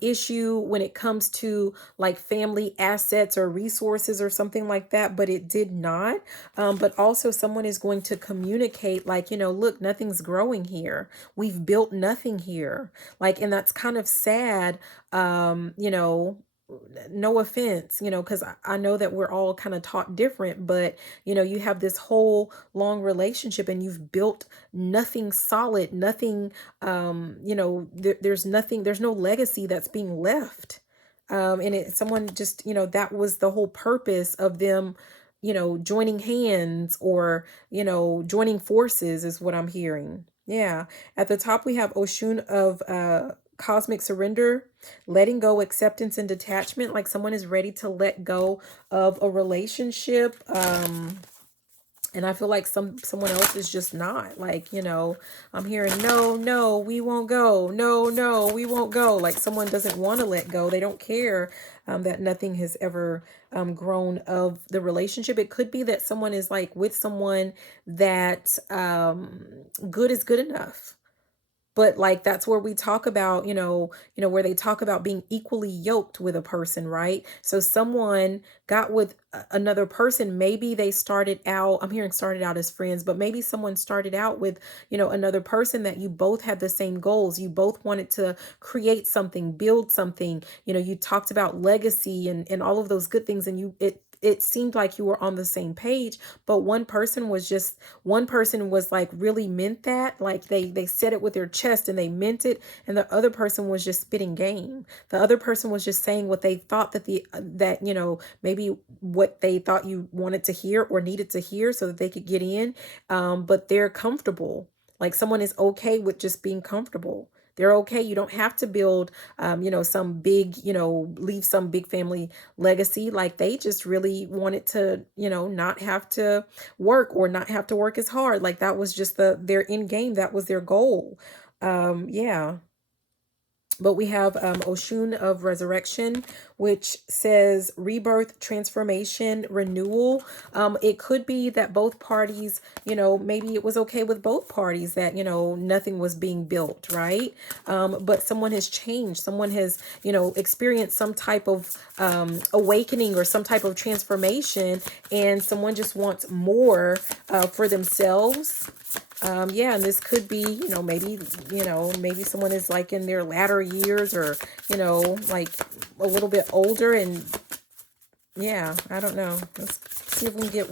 issue when it comes to like family assets or resources or something like that, but it did not. But also someone is going to communicate like, look, nothing's growing here. We've built nothing here. Like, and that's kind of sad. No offense, because I know that we're all kind of taught different, but you have this whole long relationship and you've built nothing solid, nothing, there's nothing, there's no legacy that's being left. Someone just, that was the whole purpose of them, joining hands or, joining forces is what I'm hearing. Yeah. At the top, we have Oshun of, cosmic surrender, letting go, acceptance, and detachment. Like someone is ready to let go of a relationship. And I feel like someone else is just not. Like, I'm hearing no, we won't go. No, we won't go. Like someone doesn't want to let go. They don't care that nothing has ever grown of the relationship. It could be that someone is like with someone that good is good enough. But like that's where we talk about, where they talk about being equally yoked with a person, right? So someone got with another person. Maybe they started out, I'm hearing started out as friends, but maybe someone started out with, another person that you both had the same goals. You both wanted to create something, build something. You talked about legacy and all of those good things, and it seemed like you were on the same page, but one person was like really meant that, like they said it with their chest and they meant it, and the other person was just spitting game. The other person was just saying what they thought that maybe what they thought you wanted to hear or needed to hear so that they could get in. But they're comfortable. Like someone is okay with just being comfortable. They're okay. You don't have to build, some big, leave some big family legacy. Like they just really wanted to, not have to work or not have to work as hard. Like that was just their end game. That was their goal. Yeah. But we have Oshun of resurrection, which says rebirth, transformation, renewal. It could be that both parties, maybe it was okay with both parties that, nothing was being built, right? But someone has changed. Someone has, experienced some type of awakening or some type of transformation, and someone just wants more for themselves. Yeah, and this could be, maybe someone is like in their latter years or, like a little bit older, and yeah, I don't know. Let's see if we can get,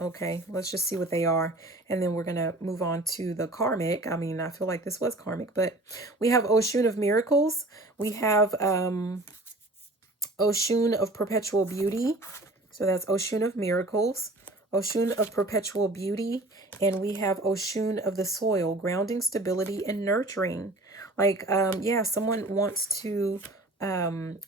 okay, let's just see what they are. And then we're going to move on to the karmic. I mean, I feel like this was karmic, but we have Oshun of miracles. We have Oshun of perpetual beauty. So that's Oshun of miracles. Oshun of perpetual beauty, and we have Oshun of the soil, grounding, stability, and nurturing. Like, yeah, someone wants to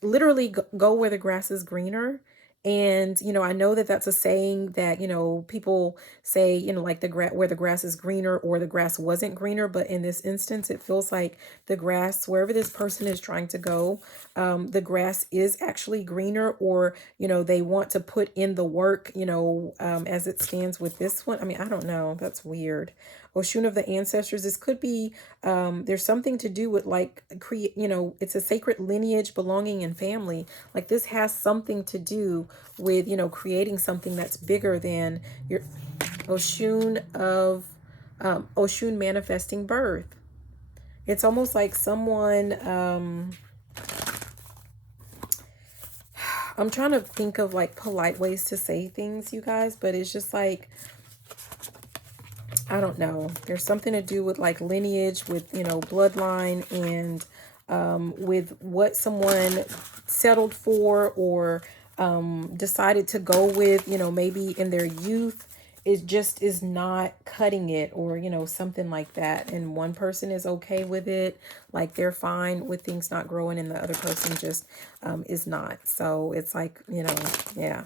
literally go where the grass is greener. And, I know that that's a saying that, people say, like where the grass is greener or the grass wasn't greener. But in this instance, it feels like the grass, wherever this person is trying to go, the grass is actually greener, or, they want to put in the work, as it stands with this one. I mean, I don't know. That's weird. Oshun of the ancestors. This could be, there's something to do with like create, it's a sacred lineage, belonging, and family. Like this has something to do with, creating something that's bigger than your Oshun of, Oshun manifesting birth. It's almost like someone, I'm trying to think of like polite ways to say things, you guys, but it's just like, I don't know. There's something to do with like lineage, with, you know, bloodline, and with what someone settled for or decided to go with, you know, maybe in their youth. It just is not cutting it, or, you know, something like that. And one person is okay with it, like they're fine with things not growing, and the other person just is not. So it's like, you know, yeah.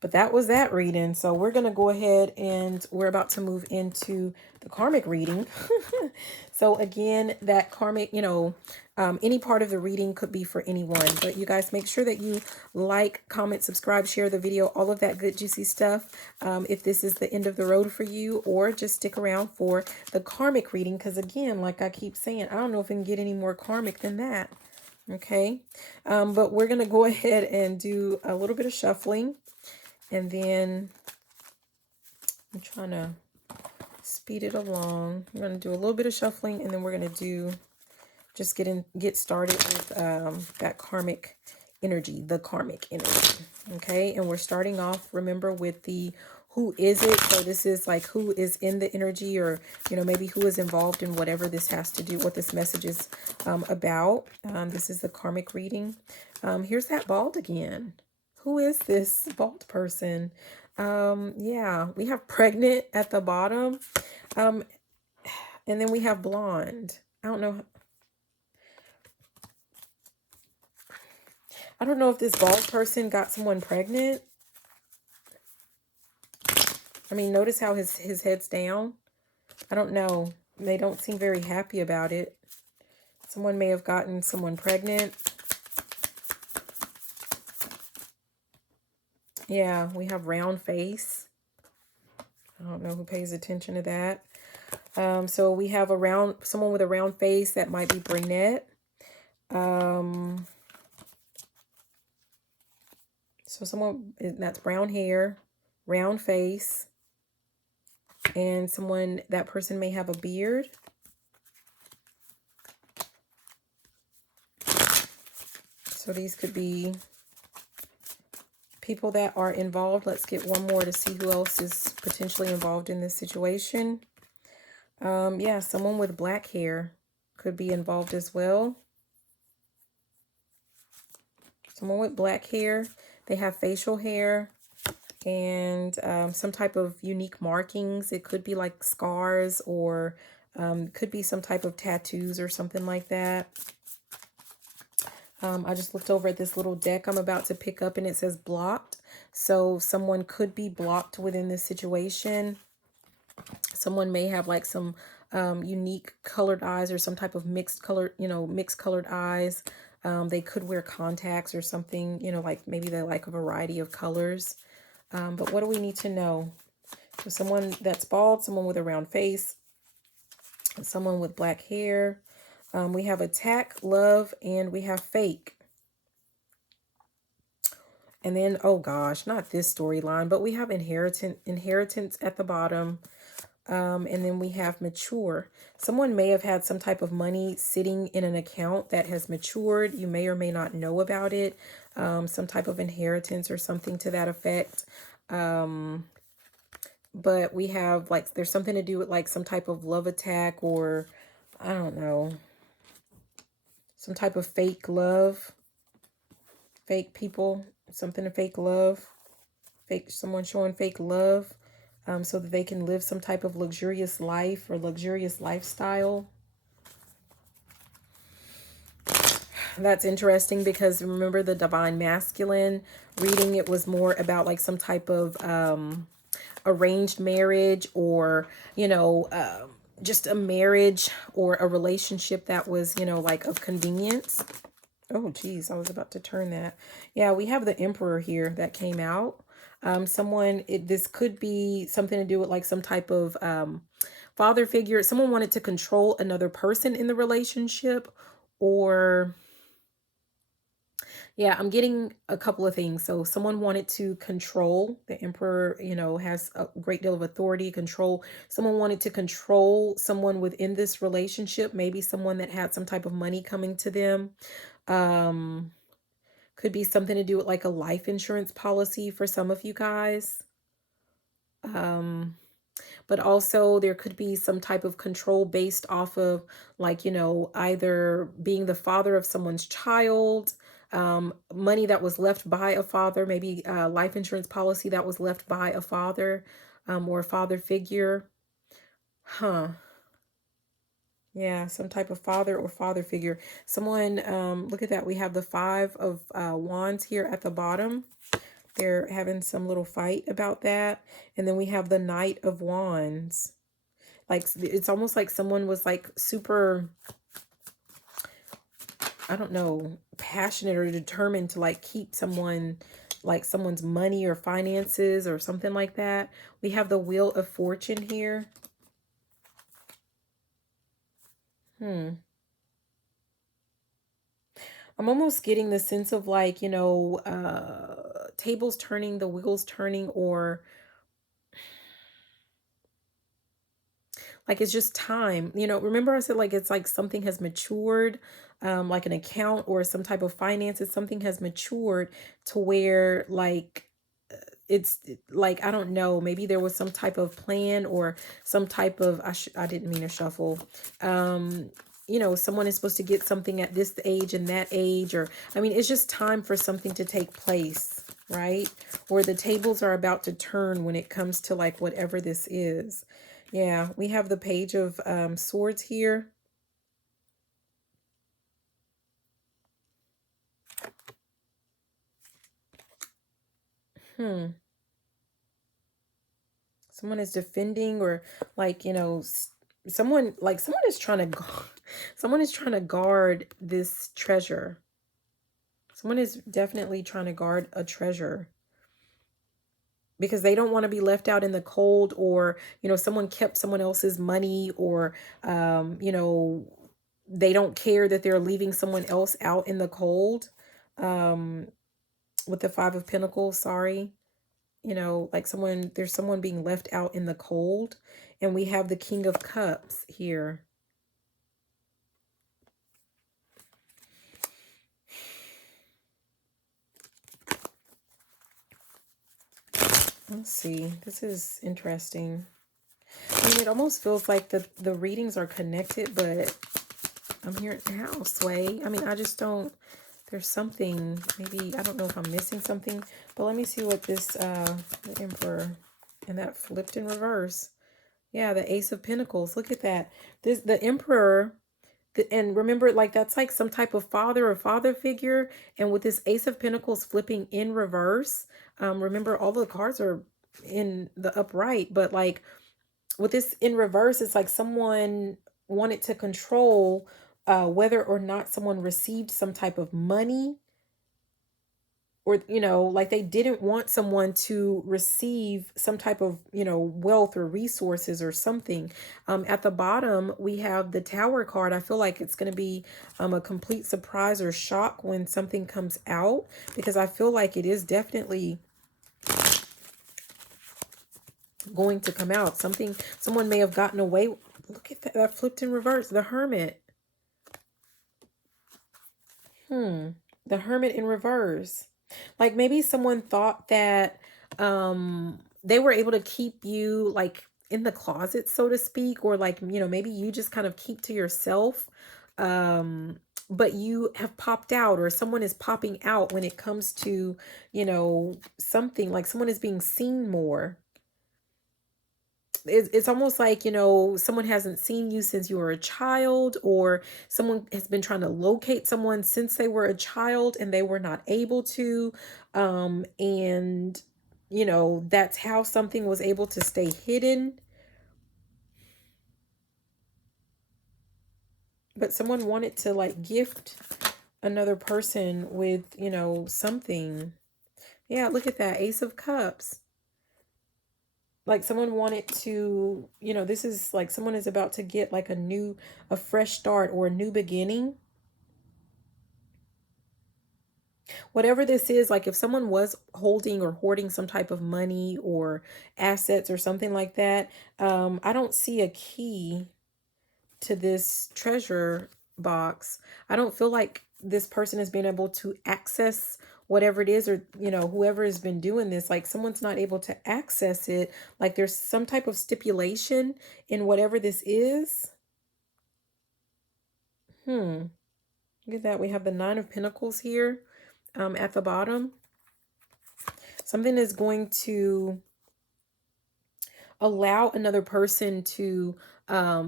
But that was that reading. So we're going to go ahead and we're about to move into the karmic reading. So again, that karmic, you know, any part of the reading could be for anyone. But you guys make sure that you like, comment, subscribe, share the video, all of that good juicy stuff. If this is the end of the road for you, or just stick around for the karmic reading. Because again, like I keep saying, I don't know if we can get any more karmic than that. Okay. But we're going to go ahead and do a little bit of shuffling. And then I'm trying to speed it along. I'm going to do a little bit of shuffling, and then we're going to do just get started with that karmic energy, the karmic energy. Okay, and we're starting off, remember, with the who is it. So this is like who is in the energy, or, you know, maybe who is involved in whatever this has to do, what this message is about. This is the karmic reading. Here's that bald again. Who is this bald person? Yeah, we have pregnant at the bottom. And then we have blonde. I don't know. I don't know if this bald person got someone pregnant. I mean, notice how his head's down. I don't know. They don't seem very happy about it. Someone may have gotten someone pregnant. Yeah, we have round face. I don't know who pays attention to that. So we have someone with a round face that might be brunette. So someone that's brown hair, round face, and that person may have a beard. So these could be people that are involved. Let's get one more to see who else is potentially involved in this situation. Yeah, someone with black hair could be involved as well. Someone with black hair. They have facial hair and some type of unique markings. It could be like scars, or could be some type of tattoos or something like that. I just looked over at this little deck I'm about to pick up, and it says blocked. So someone could be blocked within this situation. Someone may have like some unique colored eyes, or some type of mixed colored eyes. They could wear contacts or something, you know, like maybe they like a variety of colors. But what do we need to know? So someone that's bald, someone with a round face, someone with black hair. We have attack, love, and we have fake. And then, oh gosh, not this storyline, but we have inheritance at the bottom. And then we have mature. Someone may have had some type of money sitting in an account that has matured. You may or may not know about it. Some type of inheritance or something to that effect. But we have like, there's something to do with like some type of love attack, or I don't know, some type of fake love, fake people, something to fake love, someone showing fake love, so that they can live some type of luxurious life or luxurious lifestyle. That's interesting, because remember the divine masculine reading, it was more about like some type of arranged marriage, or, you know, just a marriage or a relationship that was, you know, like of convenience. Oh, geez, I was about to turn that. Yeah, we have the Emperor here that came out. This could be something to do with like some type of father figure. Someone wanted to control another person in the relationship, or yeah, I'm getting a couple of things. So someone wanted to control. The Emperor, you know, has a great deal of authority, control. Someone wanted to control someone within this relationship, maybe someone that had some type of money coming to them. Could be something to do with like a life insurance policy for some of you guys. but also there could be some type of control based off of, like, either being the father of someone's child, money that was left by a father, maybe a life insurance policy that was left by a father, or a father figure. Huh. Yeah, some type of father or father figure. Someone, look at that. We have the Five of Wands here at the bottom. They're having some little fight about that. And then we have the Knight of Wands. Like, it's almost like someone was like super, I don't know, passionate or determined to like keep someone, like someone's money or finances or something like that. We have the Wheel of Fortune here. I'm almost getting the sense of like, tables turning, the wheels turning, or like it's just time. Remember I said like it's like something has matured, like an account or some type of finances, something has matured to where like it's like, I don't know, maybe there was some type of plan or some type of, I didn't mean to shuffle. Someone is supposed to get something at this age and that age, or I mean, it's just time for something to take place, right? Or the tables are about to turn when it comes to like whatever this is. Yeah, we have the Page of Swords here. Someone is defending, or like, someone is trying to someone is trying to guard this treasure. Someone is definitely trying to guard a treasure because they don't want to be left out in the cold, or someone kept someone else's money, or they don't care that they're leaving someone else out in the cold. um with the Five of Pentacles, sorry. Like there's someone being left out in the cold. And we have the King of Cups here. Let's see. This is interesting. I mean, it almost feels like the readings are connected, but I'm hearing how, Sway. I mean, I just don't, there's something, maybe, I don't know if I'm missing something, but let me see what this, the Emperor, and that flipped in reverse. Yeah, the Ace of Pentacles. Look at that. The Emperor, and remember, like that's like some type of father or father figure. And with this Ace of Pentacles flipping in reverse, remember all the cards are in the upright, but like with this in reverse, it's like someone wanted to control whether or not someone received some type of money, or like they didn't want someone to receive some type of wealth or resources or something. At the bottom we have the Tower card. I feel like it's going to be a complete surprise or shock when something comes out, because I feel like it is definitely going to come out. Someone may have gotten away. Look at that flipped in reverse. The Hermit. The Hermit in reverse. Like maybe someone thought that they were able to keep you like in the closet, so to speak, or like, maybe you just kind of keep to yourself. But you have popped out, or someone is popping out when it comes to, something like someone is being seen more. It's almost like, someone hasn't seen you since you were a child, or someone has been trying to locate someone since they were a child and they were not able to. And, that's how something was able to stay hidden. But someone wanted to like gift another person with, something. Yeah, look at that. Ace of Cups. Like someone wanted to, this is like someone is about to get like a fresh start or a new beginning. Whatever this is, like if someone was holding or hoarding some type of money or assets or something like that, I don't see a key to this treasure box. I don't feel like this person is being able to access whatever it is, or, whoever has been doing this, like someone's not able to access it. Like there's some type of stipulation in whatever this is. Look at that. We have the Nine of Pentacles here at the bottom. Something is going to allow another person to, I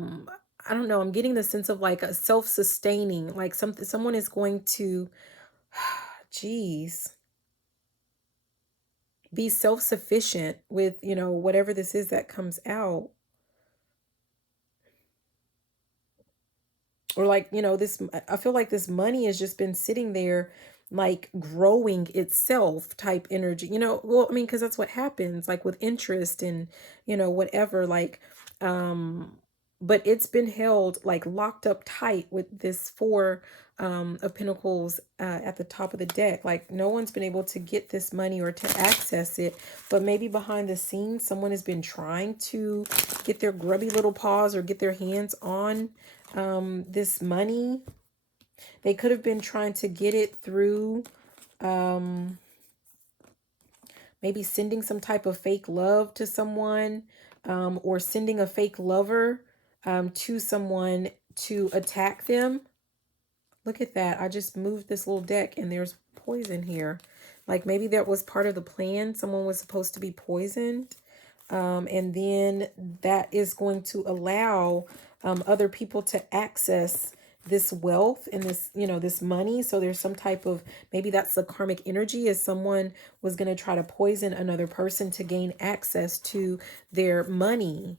don't know, I'm getting the sense of like a self-sustaining, like someone is going to, geez, be self-sufficient with, whatever this is that comes out. Or like, this, I feel like this money has just been sitting there, like growing itself type energy, well, I mean, because that's what happens, like with interest and, whatever, like, but it's been held, like locked up tight with this Four of Pentacles at the top of the deck. Like no one's been able to get this money or to access it, but maybe behind the scenes, someone has been trying to get their grubby little paws or get their hands on this money. They could have been trying to get it through maybe sending some type of fake love to someone, or sending a fake lover to someone to attack them. Look at that. I just moved this little deck and there's poison here. Like maybe that was part of the plan. Someone was supposed to be poisoned. And then that is going to allow other people to access this wealth and this, this money. So there's some type of, maybe that's the karmic energy, as someone was going to try to poison another person to gain access to their money.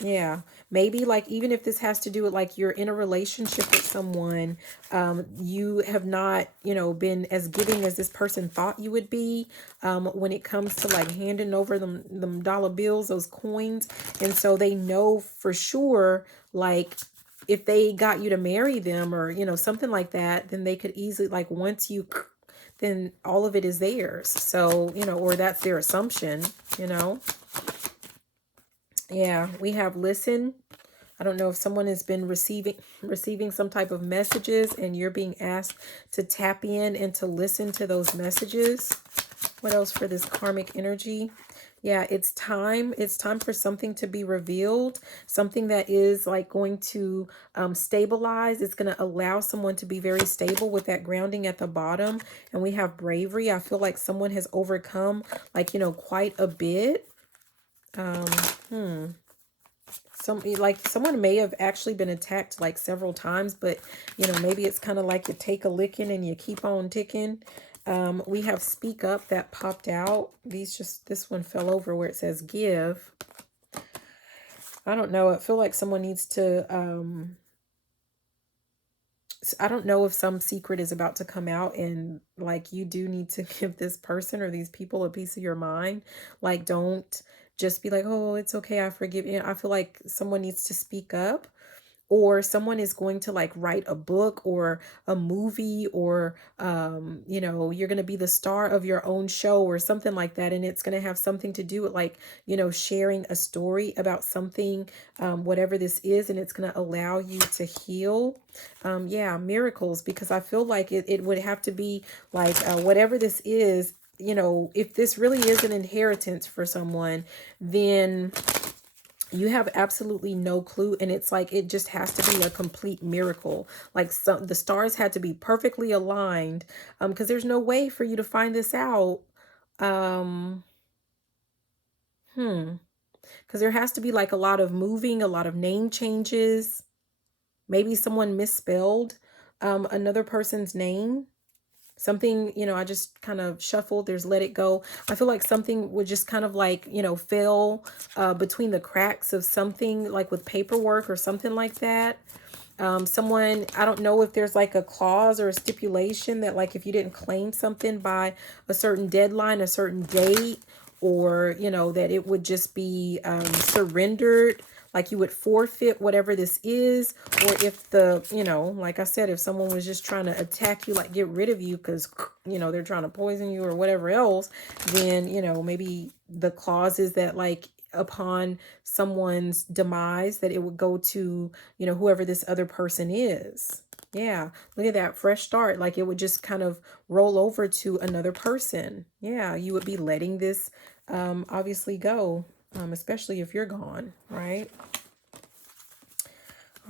Yeah, maybe like, even if this has to do with like you're in a relationship with someone, you have not, been as giving as this person thought you would be, when it comes to like handing over them dollar bills, those coins. And so they know for sure, like if they got you to marry them or, something like that, then they could easily, like once you, then all of it is theirs. So, or that's their assumption, Yeah, we have listen. I don't know if someone has been receiving some type of messages and you're being asked to tap in and to listen to those messages. What else for this karmic energy? Yeah, it's time. It's time for something to be revealed. Something that is like going to stabilize. It's going to allow someone to be very stable with that grounding at the bottom. And we have bravery. I feel like someone has overcome like, quite a bit. Someone may have actually been attacked like several times, but maybe it's kind of like you take a licking and you keep on ticking. We have speak up that popped out. This one fell over where it says give. I don't know. I feel like someone needs to, I don't know if some secret is about to come out and like you do need to give this person or these people a piece of your mind. Like don't just be like, oh, it's okay, I forgive you. I feel like someone needs to speak up, or someone is going to like write a book or a movie, or you're going to be the star of your own show or something like that, and it's going to have something to do with like sharing a story about something, whatever this is, and it's going to allow you to heal. Yeah, miracles, because I feel like it would have to be like whatever this is, if this really is an inheritance for someone, then you have absolutely no clue. And it's like, it just has to be a complete miracle. Like the stars had to be perfectly aligned, because there's no way for you to find this out. Because there has to be like a lot of moving, a lot of name changes. Maybe someone misspelled another person's name. Something, I just kind of shuffled. There's let it go. I feel like something would just kind of like, fell between the cracks of something, like with paperwork or something like that. Someone, I don't know if there's like a clause or a stipulation that like if you didn't claim something by a certain deadline, a certain date, or, that it would just be surrendered. Like you would forfeit whatever this is, or if the, like I said, if someone was just trying to attack you, like get rid of you because, they're trying to poison you or whatever else, then, maybe the clause is that like, upon someone's demise, that it would go to, whoever this other person is. Yeah, look at that fresh start. Like it would just kind of roll over to another person. Yeah, you would be letting this obviously go, especially if you're gone, right?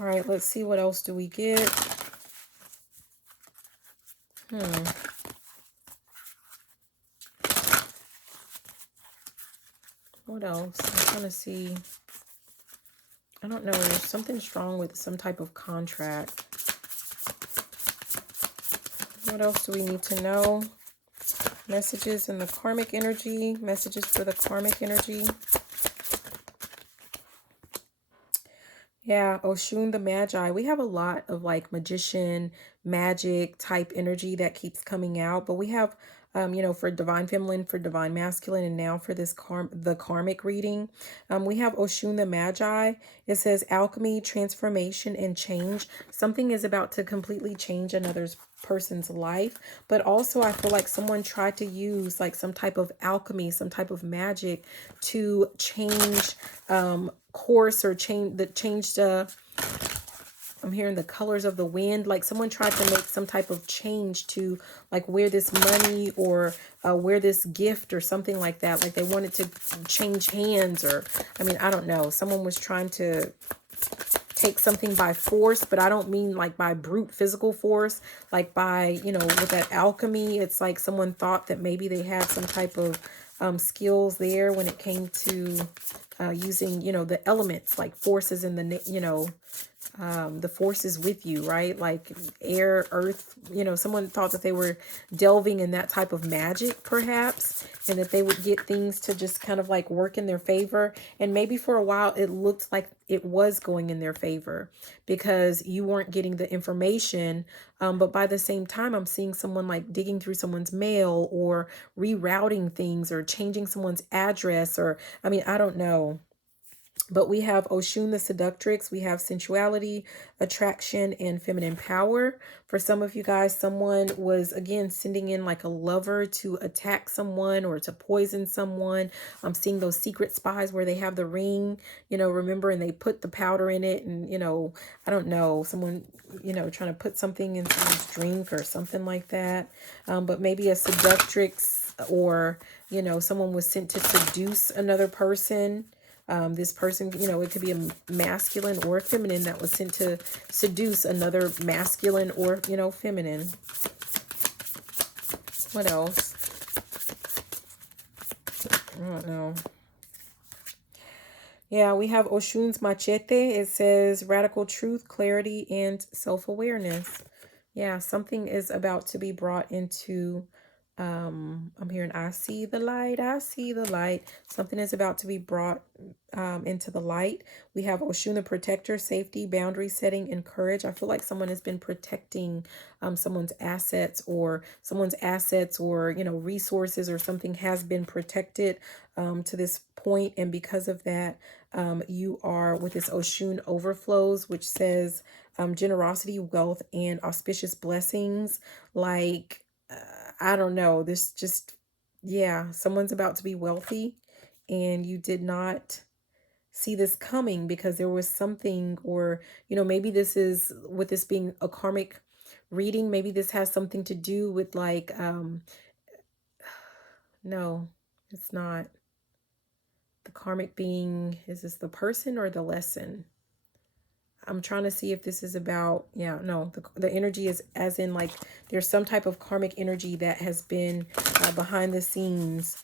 All right, let's see, what else do we get? What else? I'm trying to see. I don't know. There's something strong with some type of contract. What else do we need to know? Messages in the karmic energy. Messages for the karmic energy. Yeah, Oshun the Magi. We have a lot of like magician, magic type energy that keeps coming out, but we have, for divine feminine, for divine masculine, and now for this the karmic reading, we have Oshun the Magi. It says alchemy, transformation, and change. Something is about to completely change another's person's life, but also I feel like someone tried to use like some type of alchemy, some type of magic to change course, or changed I'm hearing the colors of the wind. Like someone tried to make some type of change to like where this money, or where this gift or something like that, like they wanted to change hands, or I mean, I don't know, someone was trying to take something by force, but I don't mean like by brute physical force, like by, with that alchemy. It's like someone thought that maybe they had some type of skills there when it came to using, the elements, like forces in the forces with you, right? Like air, earth, someone thought that they were delving in that type of magic, perhaps, and that they would get things to just kind of like work in their favor. And maybe for a while it looked like it was going in their favor because you weren't getting the information. But by the same time, I'm seeing someone like digging through someone's mail, or rerouting things, or changing someone's address, or, I mean, I don't know. But we have Oshun the Seductrix. We have sensuality, attraction, and feminine power. For some of you guys, someone was, again, sending in like a lover to attack someone or to poison someone. I'm seeing those secret spies where they have the ring, remember, and they put the powder in it. And, I don't know, someone, trying to put something in someone's drink or something like that. But maybe a seductrix, or, someone was sent to seduce another person. This person, it could be a masculine or a feminine that was sent to seduce another masculine or, feminine. What else? I don't know. Yeah, we have Oshun's Machete. It says radical truth, clarity, and self-awareness. Yeah, something is about to be brought into, I'm hearing, I see the light, I see the light. Something is about to be brought into the light. We have Oshun the Protector, safety, boundary setting, and courage. I feel like someone has been protecting someone's assets, or resources, or something has been protected to this point. And because of that, you are with this Oshun overflows, which says generosity, wealth, and auspicious blessings. Like, I don't know, this just, yeah, someone's about to be wealthy, and you did not see this coming because there was something, or, maybe this is, with this being a karmic reading, maybe this has something to do with like, no, it's not. The karmic being, is this the person or the lesson? I'm trying to see if this is about, yeah, no, the energy is as in like there's some type of karmic energy that has been behind the scenes,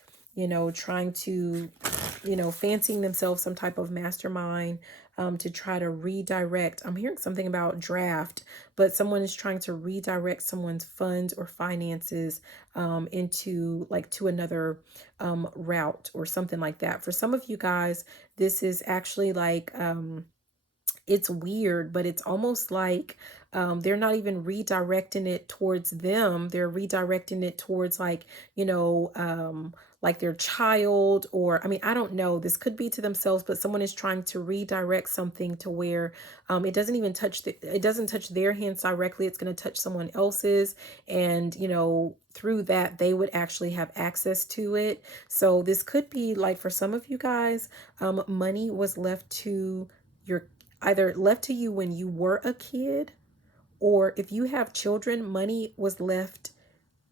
trying to, fancying themselves some type of mastermind to try to redirect. I'm hearing something about draft, but someone is trying to redirect someone's funds or finances into like to another route or something like that. For some of you guys, this is actually like, it's weird, but it's almost like they're not even redirecting it towards them. They're redirecting it towards like their child, or I mean, I don't know. This could be to themselves, but someone is trying to redirect something to where it doesn't even touch it doesn't touch their hands directly. It's going to touch someone else's, and through that they would actually have access to it. So this could be like, for some of you guys, money was left to your either left to you when you were a kid, or if you have children, money was left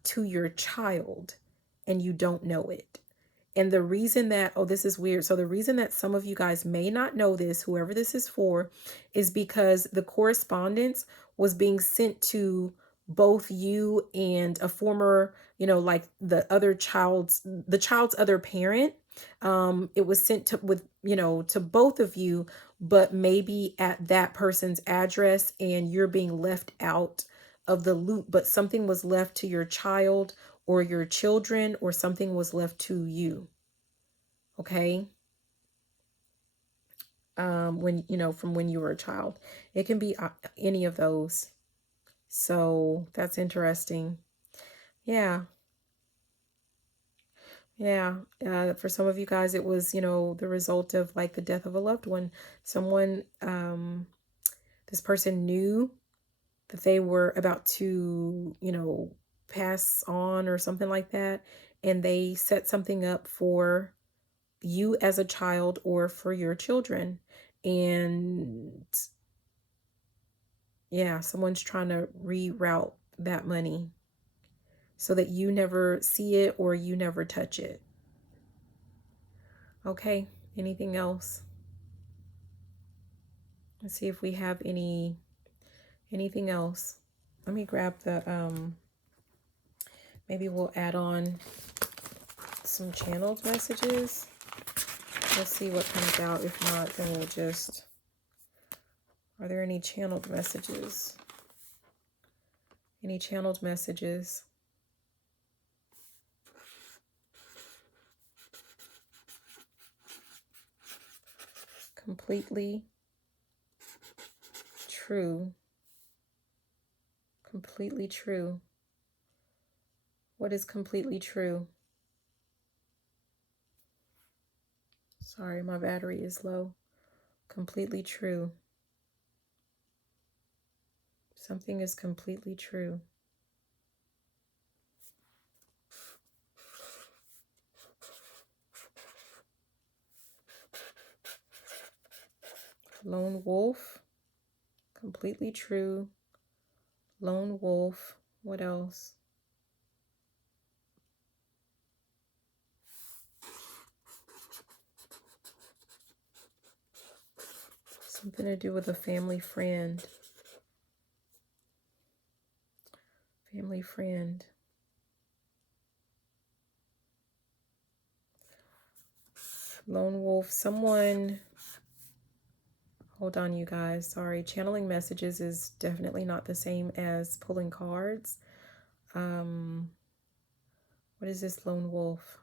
to your child and you don't know it. And the reason that, oh, this is weird. So the reason that some of you guys may not know this, whoever this is for, is because the correspondence was being sent to both you and a former, like the child's other parent. It was sent to both of you, but maybe at that person's address, and you're being left out of the loop, but something was left to your child or your children, or something was left to you. Okay. When, from when you were a child, it can be any of those. So that's interesting. Yeah. Yeah. For some of you guys, it was, the result of like the death of a loved one. Someone, this person knew that they were about to, pass on or something like that. And they set something up for you as a child or for your children. And yeah, someone's trying to reroute that money so that you never see it or you never touch it. Okay, anything else? Let's see if we have anything else. Let me grab the maybe we'll add on some channeled messages. Let's see what comes out. If not, then we'll just, are there any channeled messages? Any channeled messages? Completely true. Completely true. What is completely true? Sorry, my battery is low. Completely true. Something is completely true. Lone wolf. Completely true. Lone wolf. What else? Something to do with a family friend. Family friend. Lone wolf. Someone. Hold on, you guys. Sorry. Channeling messages is definitely not the same as pulling cards. What is this lone wolf?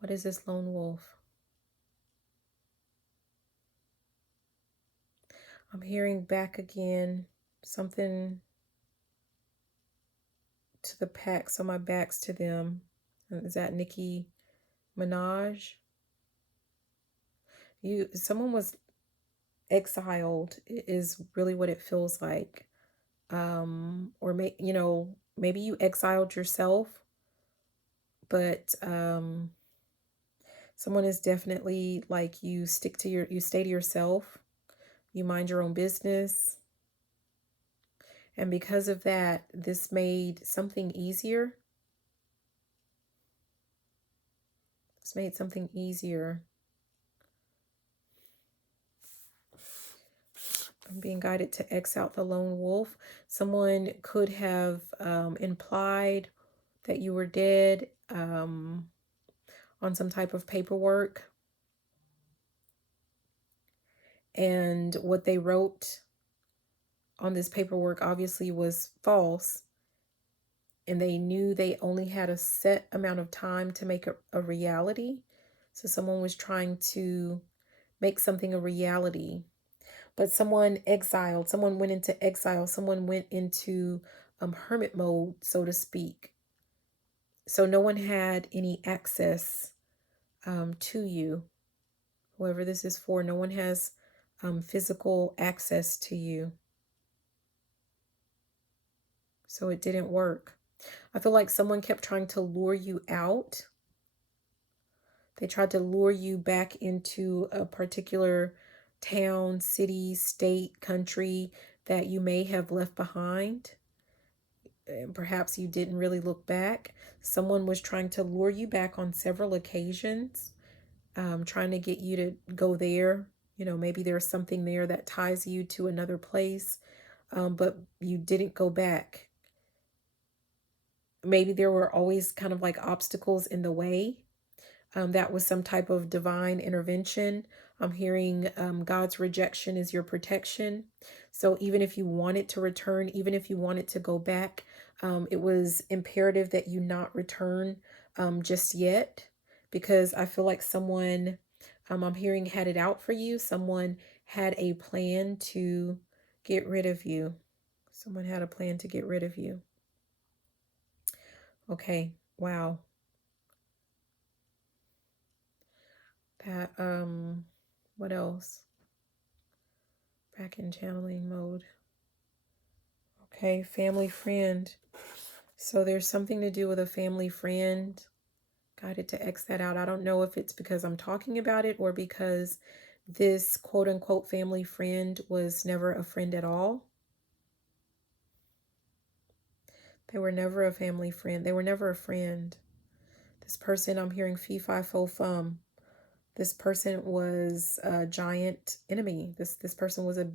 What is this lone wolf? I'm hearing back again. Something to the pack. So my back's to them. Is that Nicki Minaj? Someone was exiled is really what it feels like. Or maybe you exiled yourself, but someone is definitely like, you stay to yourself, you mind your own business. And because of that, this made something easier. This made something easier. I'm being guided to X out the lone wolf. Someone could have implied that you were dead on some type of paperwork. And what they wrote on this paperwork obviously was false. And they knew they only had a set amount of time to make a reality. So someone was trying to make something a reality. But someone exiled, someone went into exile, someone went into hermit mode, so to speak. So no one had any access to you. Whoever this is for, no one has physical access to you. So it didn't work. I feel like someone kept trying to lure you out. They tried to lure you back into a particular town, city, state, country that you may have left behind. And perhaps you didn't really look back. Someone was trying to lure you back on several occasions, trying to get you to go there. You know, maybe there's something there that ties you to another place, but you didn't go back. Maybe there were always kind of like obstacles in the way. That was some type of divine intervention. I'm hearing God's rejection is your protection. So even if you wanted to return, even if you wanted to go back, it was imperative that you not return just yet, because I feel like someone, I'm hearing, had it out for you. Someone had a plan to get rid of you. Someone had a plan to get rid of you. Okay, wow. That, what else? Back in channeling mode. Okay, family friend. So there's something to do with a family friend. Guided to X that out. I don't know if it's because I'm talking about it or because this quote unquote family friend was never a friend at all. They were never a family friend. They were never a friend. This person, I'm hearing fee, fi, fo, fum. This person was a giant enemy. This person was a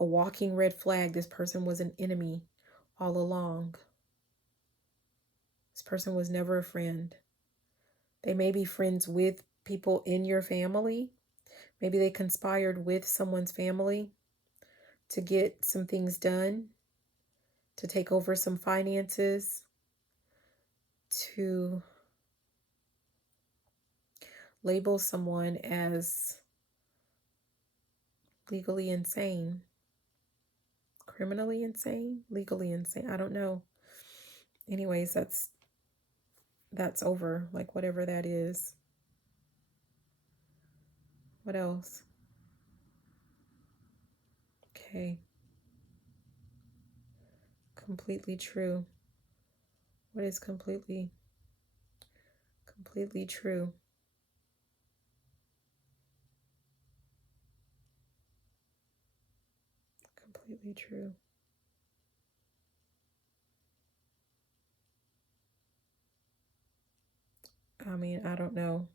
walking red flag. This person was an enemy all along. This person was never a friend. They may be friends with people in your family. Maybe they conspired with someone's family to get some things done, to take over some finances, to label someone as legally insane, criminally insane, legally insane. I don't know. Anyways, that's over, like whatever that is. What else? Okay. Completely true. What is completely true? Completely true. I mean, I don't know.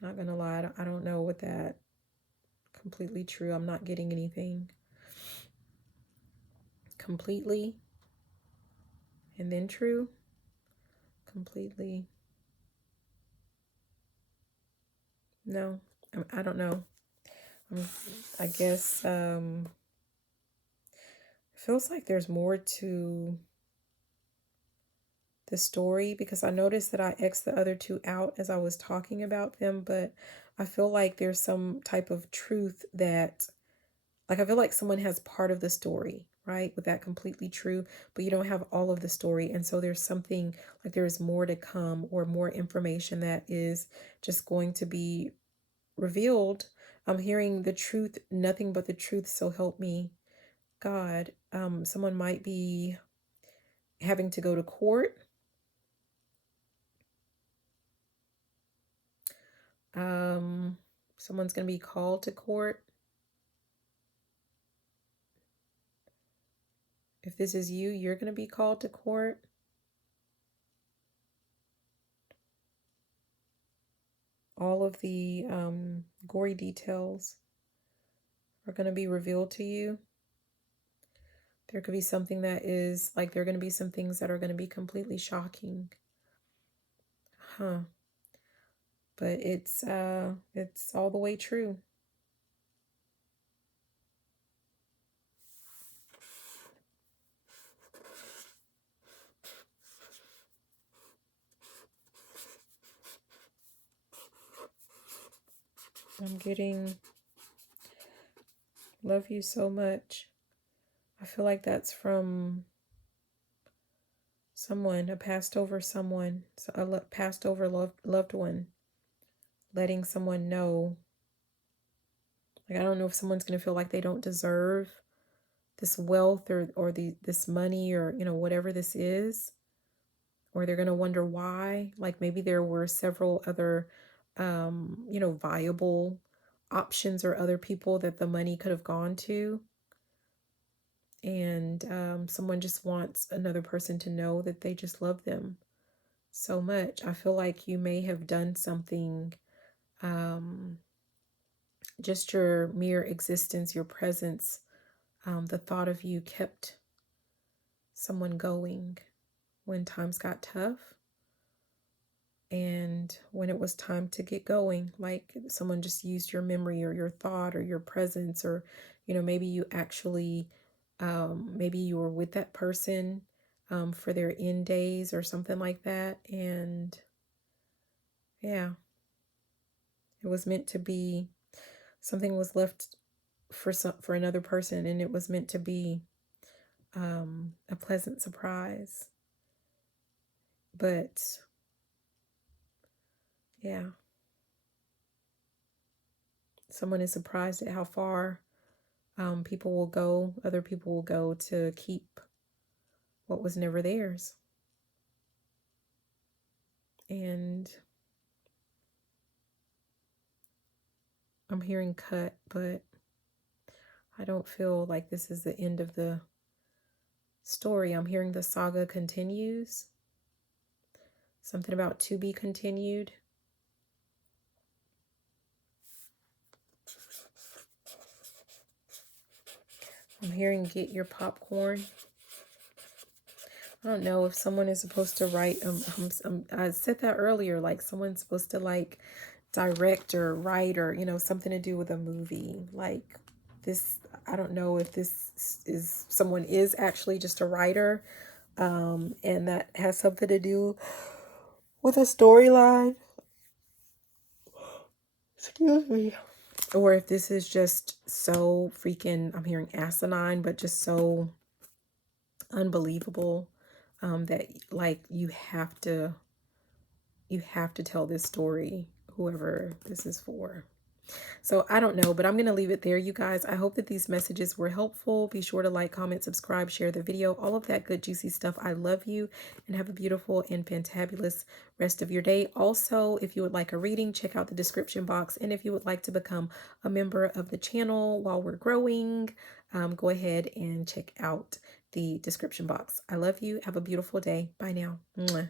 Not gonna lie, I don't know what that completely true. I'm not getting anything. Completely and then true. Completely. No, I don't know. I guess it feels like there's more to the story, because I noticed that I X'd the other two out as I was talking about them, but I feel like there's some type of truth that, like, I feel like someone has part of the story, right? With that completely true, but you don't have all of the story. And so there's something like there's more to come, or more information that is just going to be revealed. I'm hearing the truth, nothing but the truth. So help me God. Someone might be having to go to court. Someone's going to be called to court. If this is you, you're going to be called to court. All of the gory details are going to be revealed to you. There could be something that is like, there are going to be some things that are going to be completely shocking. Huh. But it's all the way true. I'm getting love you so much. I feel like that's from someone, a passed over someone, a passed over loved one, letting someone know. Like, I don't know if someone's going to feel like they don't deserve this wealth or this money or, whatever this is, or they're going to wonder why. Like, maybe there were several other, viable options or other people that the money could have gone to. And someone just wants another person to know that they just love them so much. I feel like you may have done something, just your mere existence, your presence, the thought of you kept someone going when times got tough. And when it was time to get going, like someone just used your memory or your thought or your presence, or, maybe you actually, maybe you were with that person for their end days or something like that. And yeah, it was meant to be, something was left for another person, and it was meant to be a pleasant surprise. But yeah, someone is surprised at how far people will go, other people will go to keep what was never theirs. And I'm hearing cut, but I don't feel like this is the end of the story. I'm hearing the saga continues. Something about to be continued. I'm hearing get your popcorn. I don't know if someone is supposed to write. I said that earlier. Like someone's supposed to like direct or write or something to do with a movie. Like this. I don't know if this is someone is actually just a writer, and that has something to do with a storyline. Excuse me. Or if this is just so freaking, I'm hearing asinine, but just so unbelievable, that like you have to tell this story, whoever this is for. So I don't know, but I'm going to leave it there, you guys. I hope that these messages were helpful. Be sure to like, comment, subscribe, share the video, all of that good, juicy stuff. I love you, and have a beautiful and fantabulous rest of your day. Also, if you would like a reading, check out the description box. And if you would like to become a member of the channel while we're growing, go ahead and check out the description box. I love you. Have a beautiful day. Bye now. Mwah.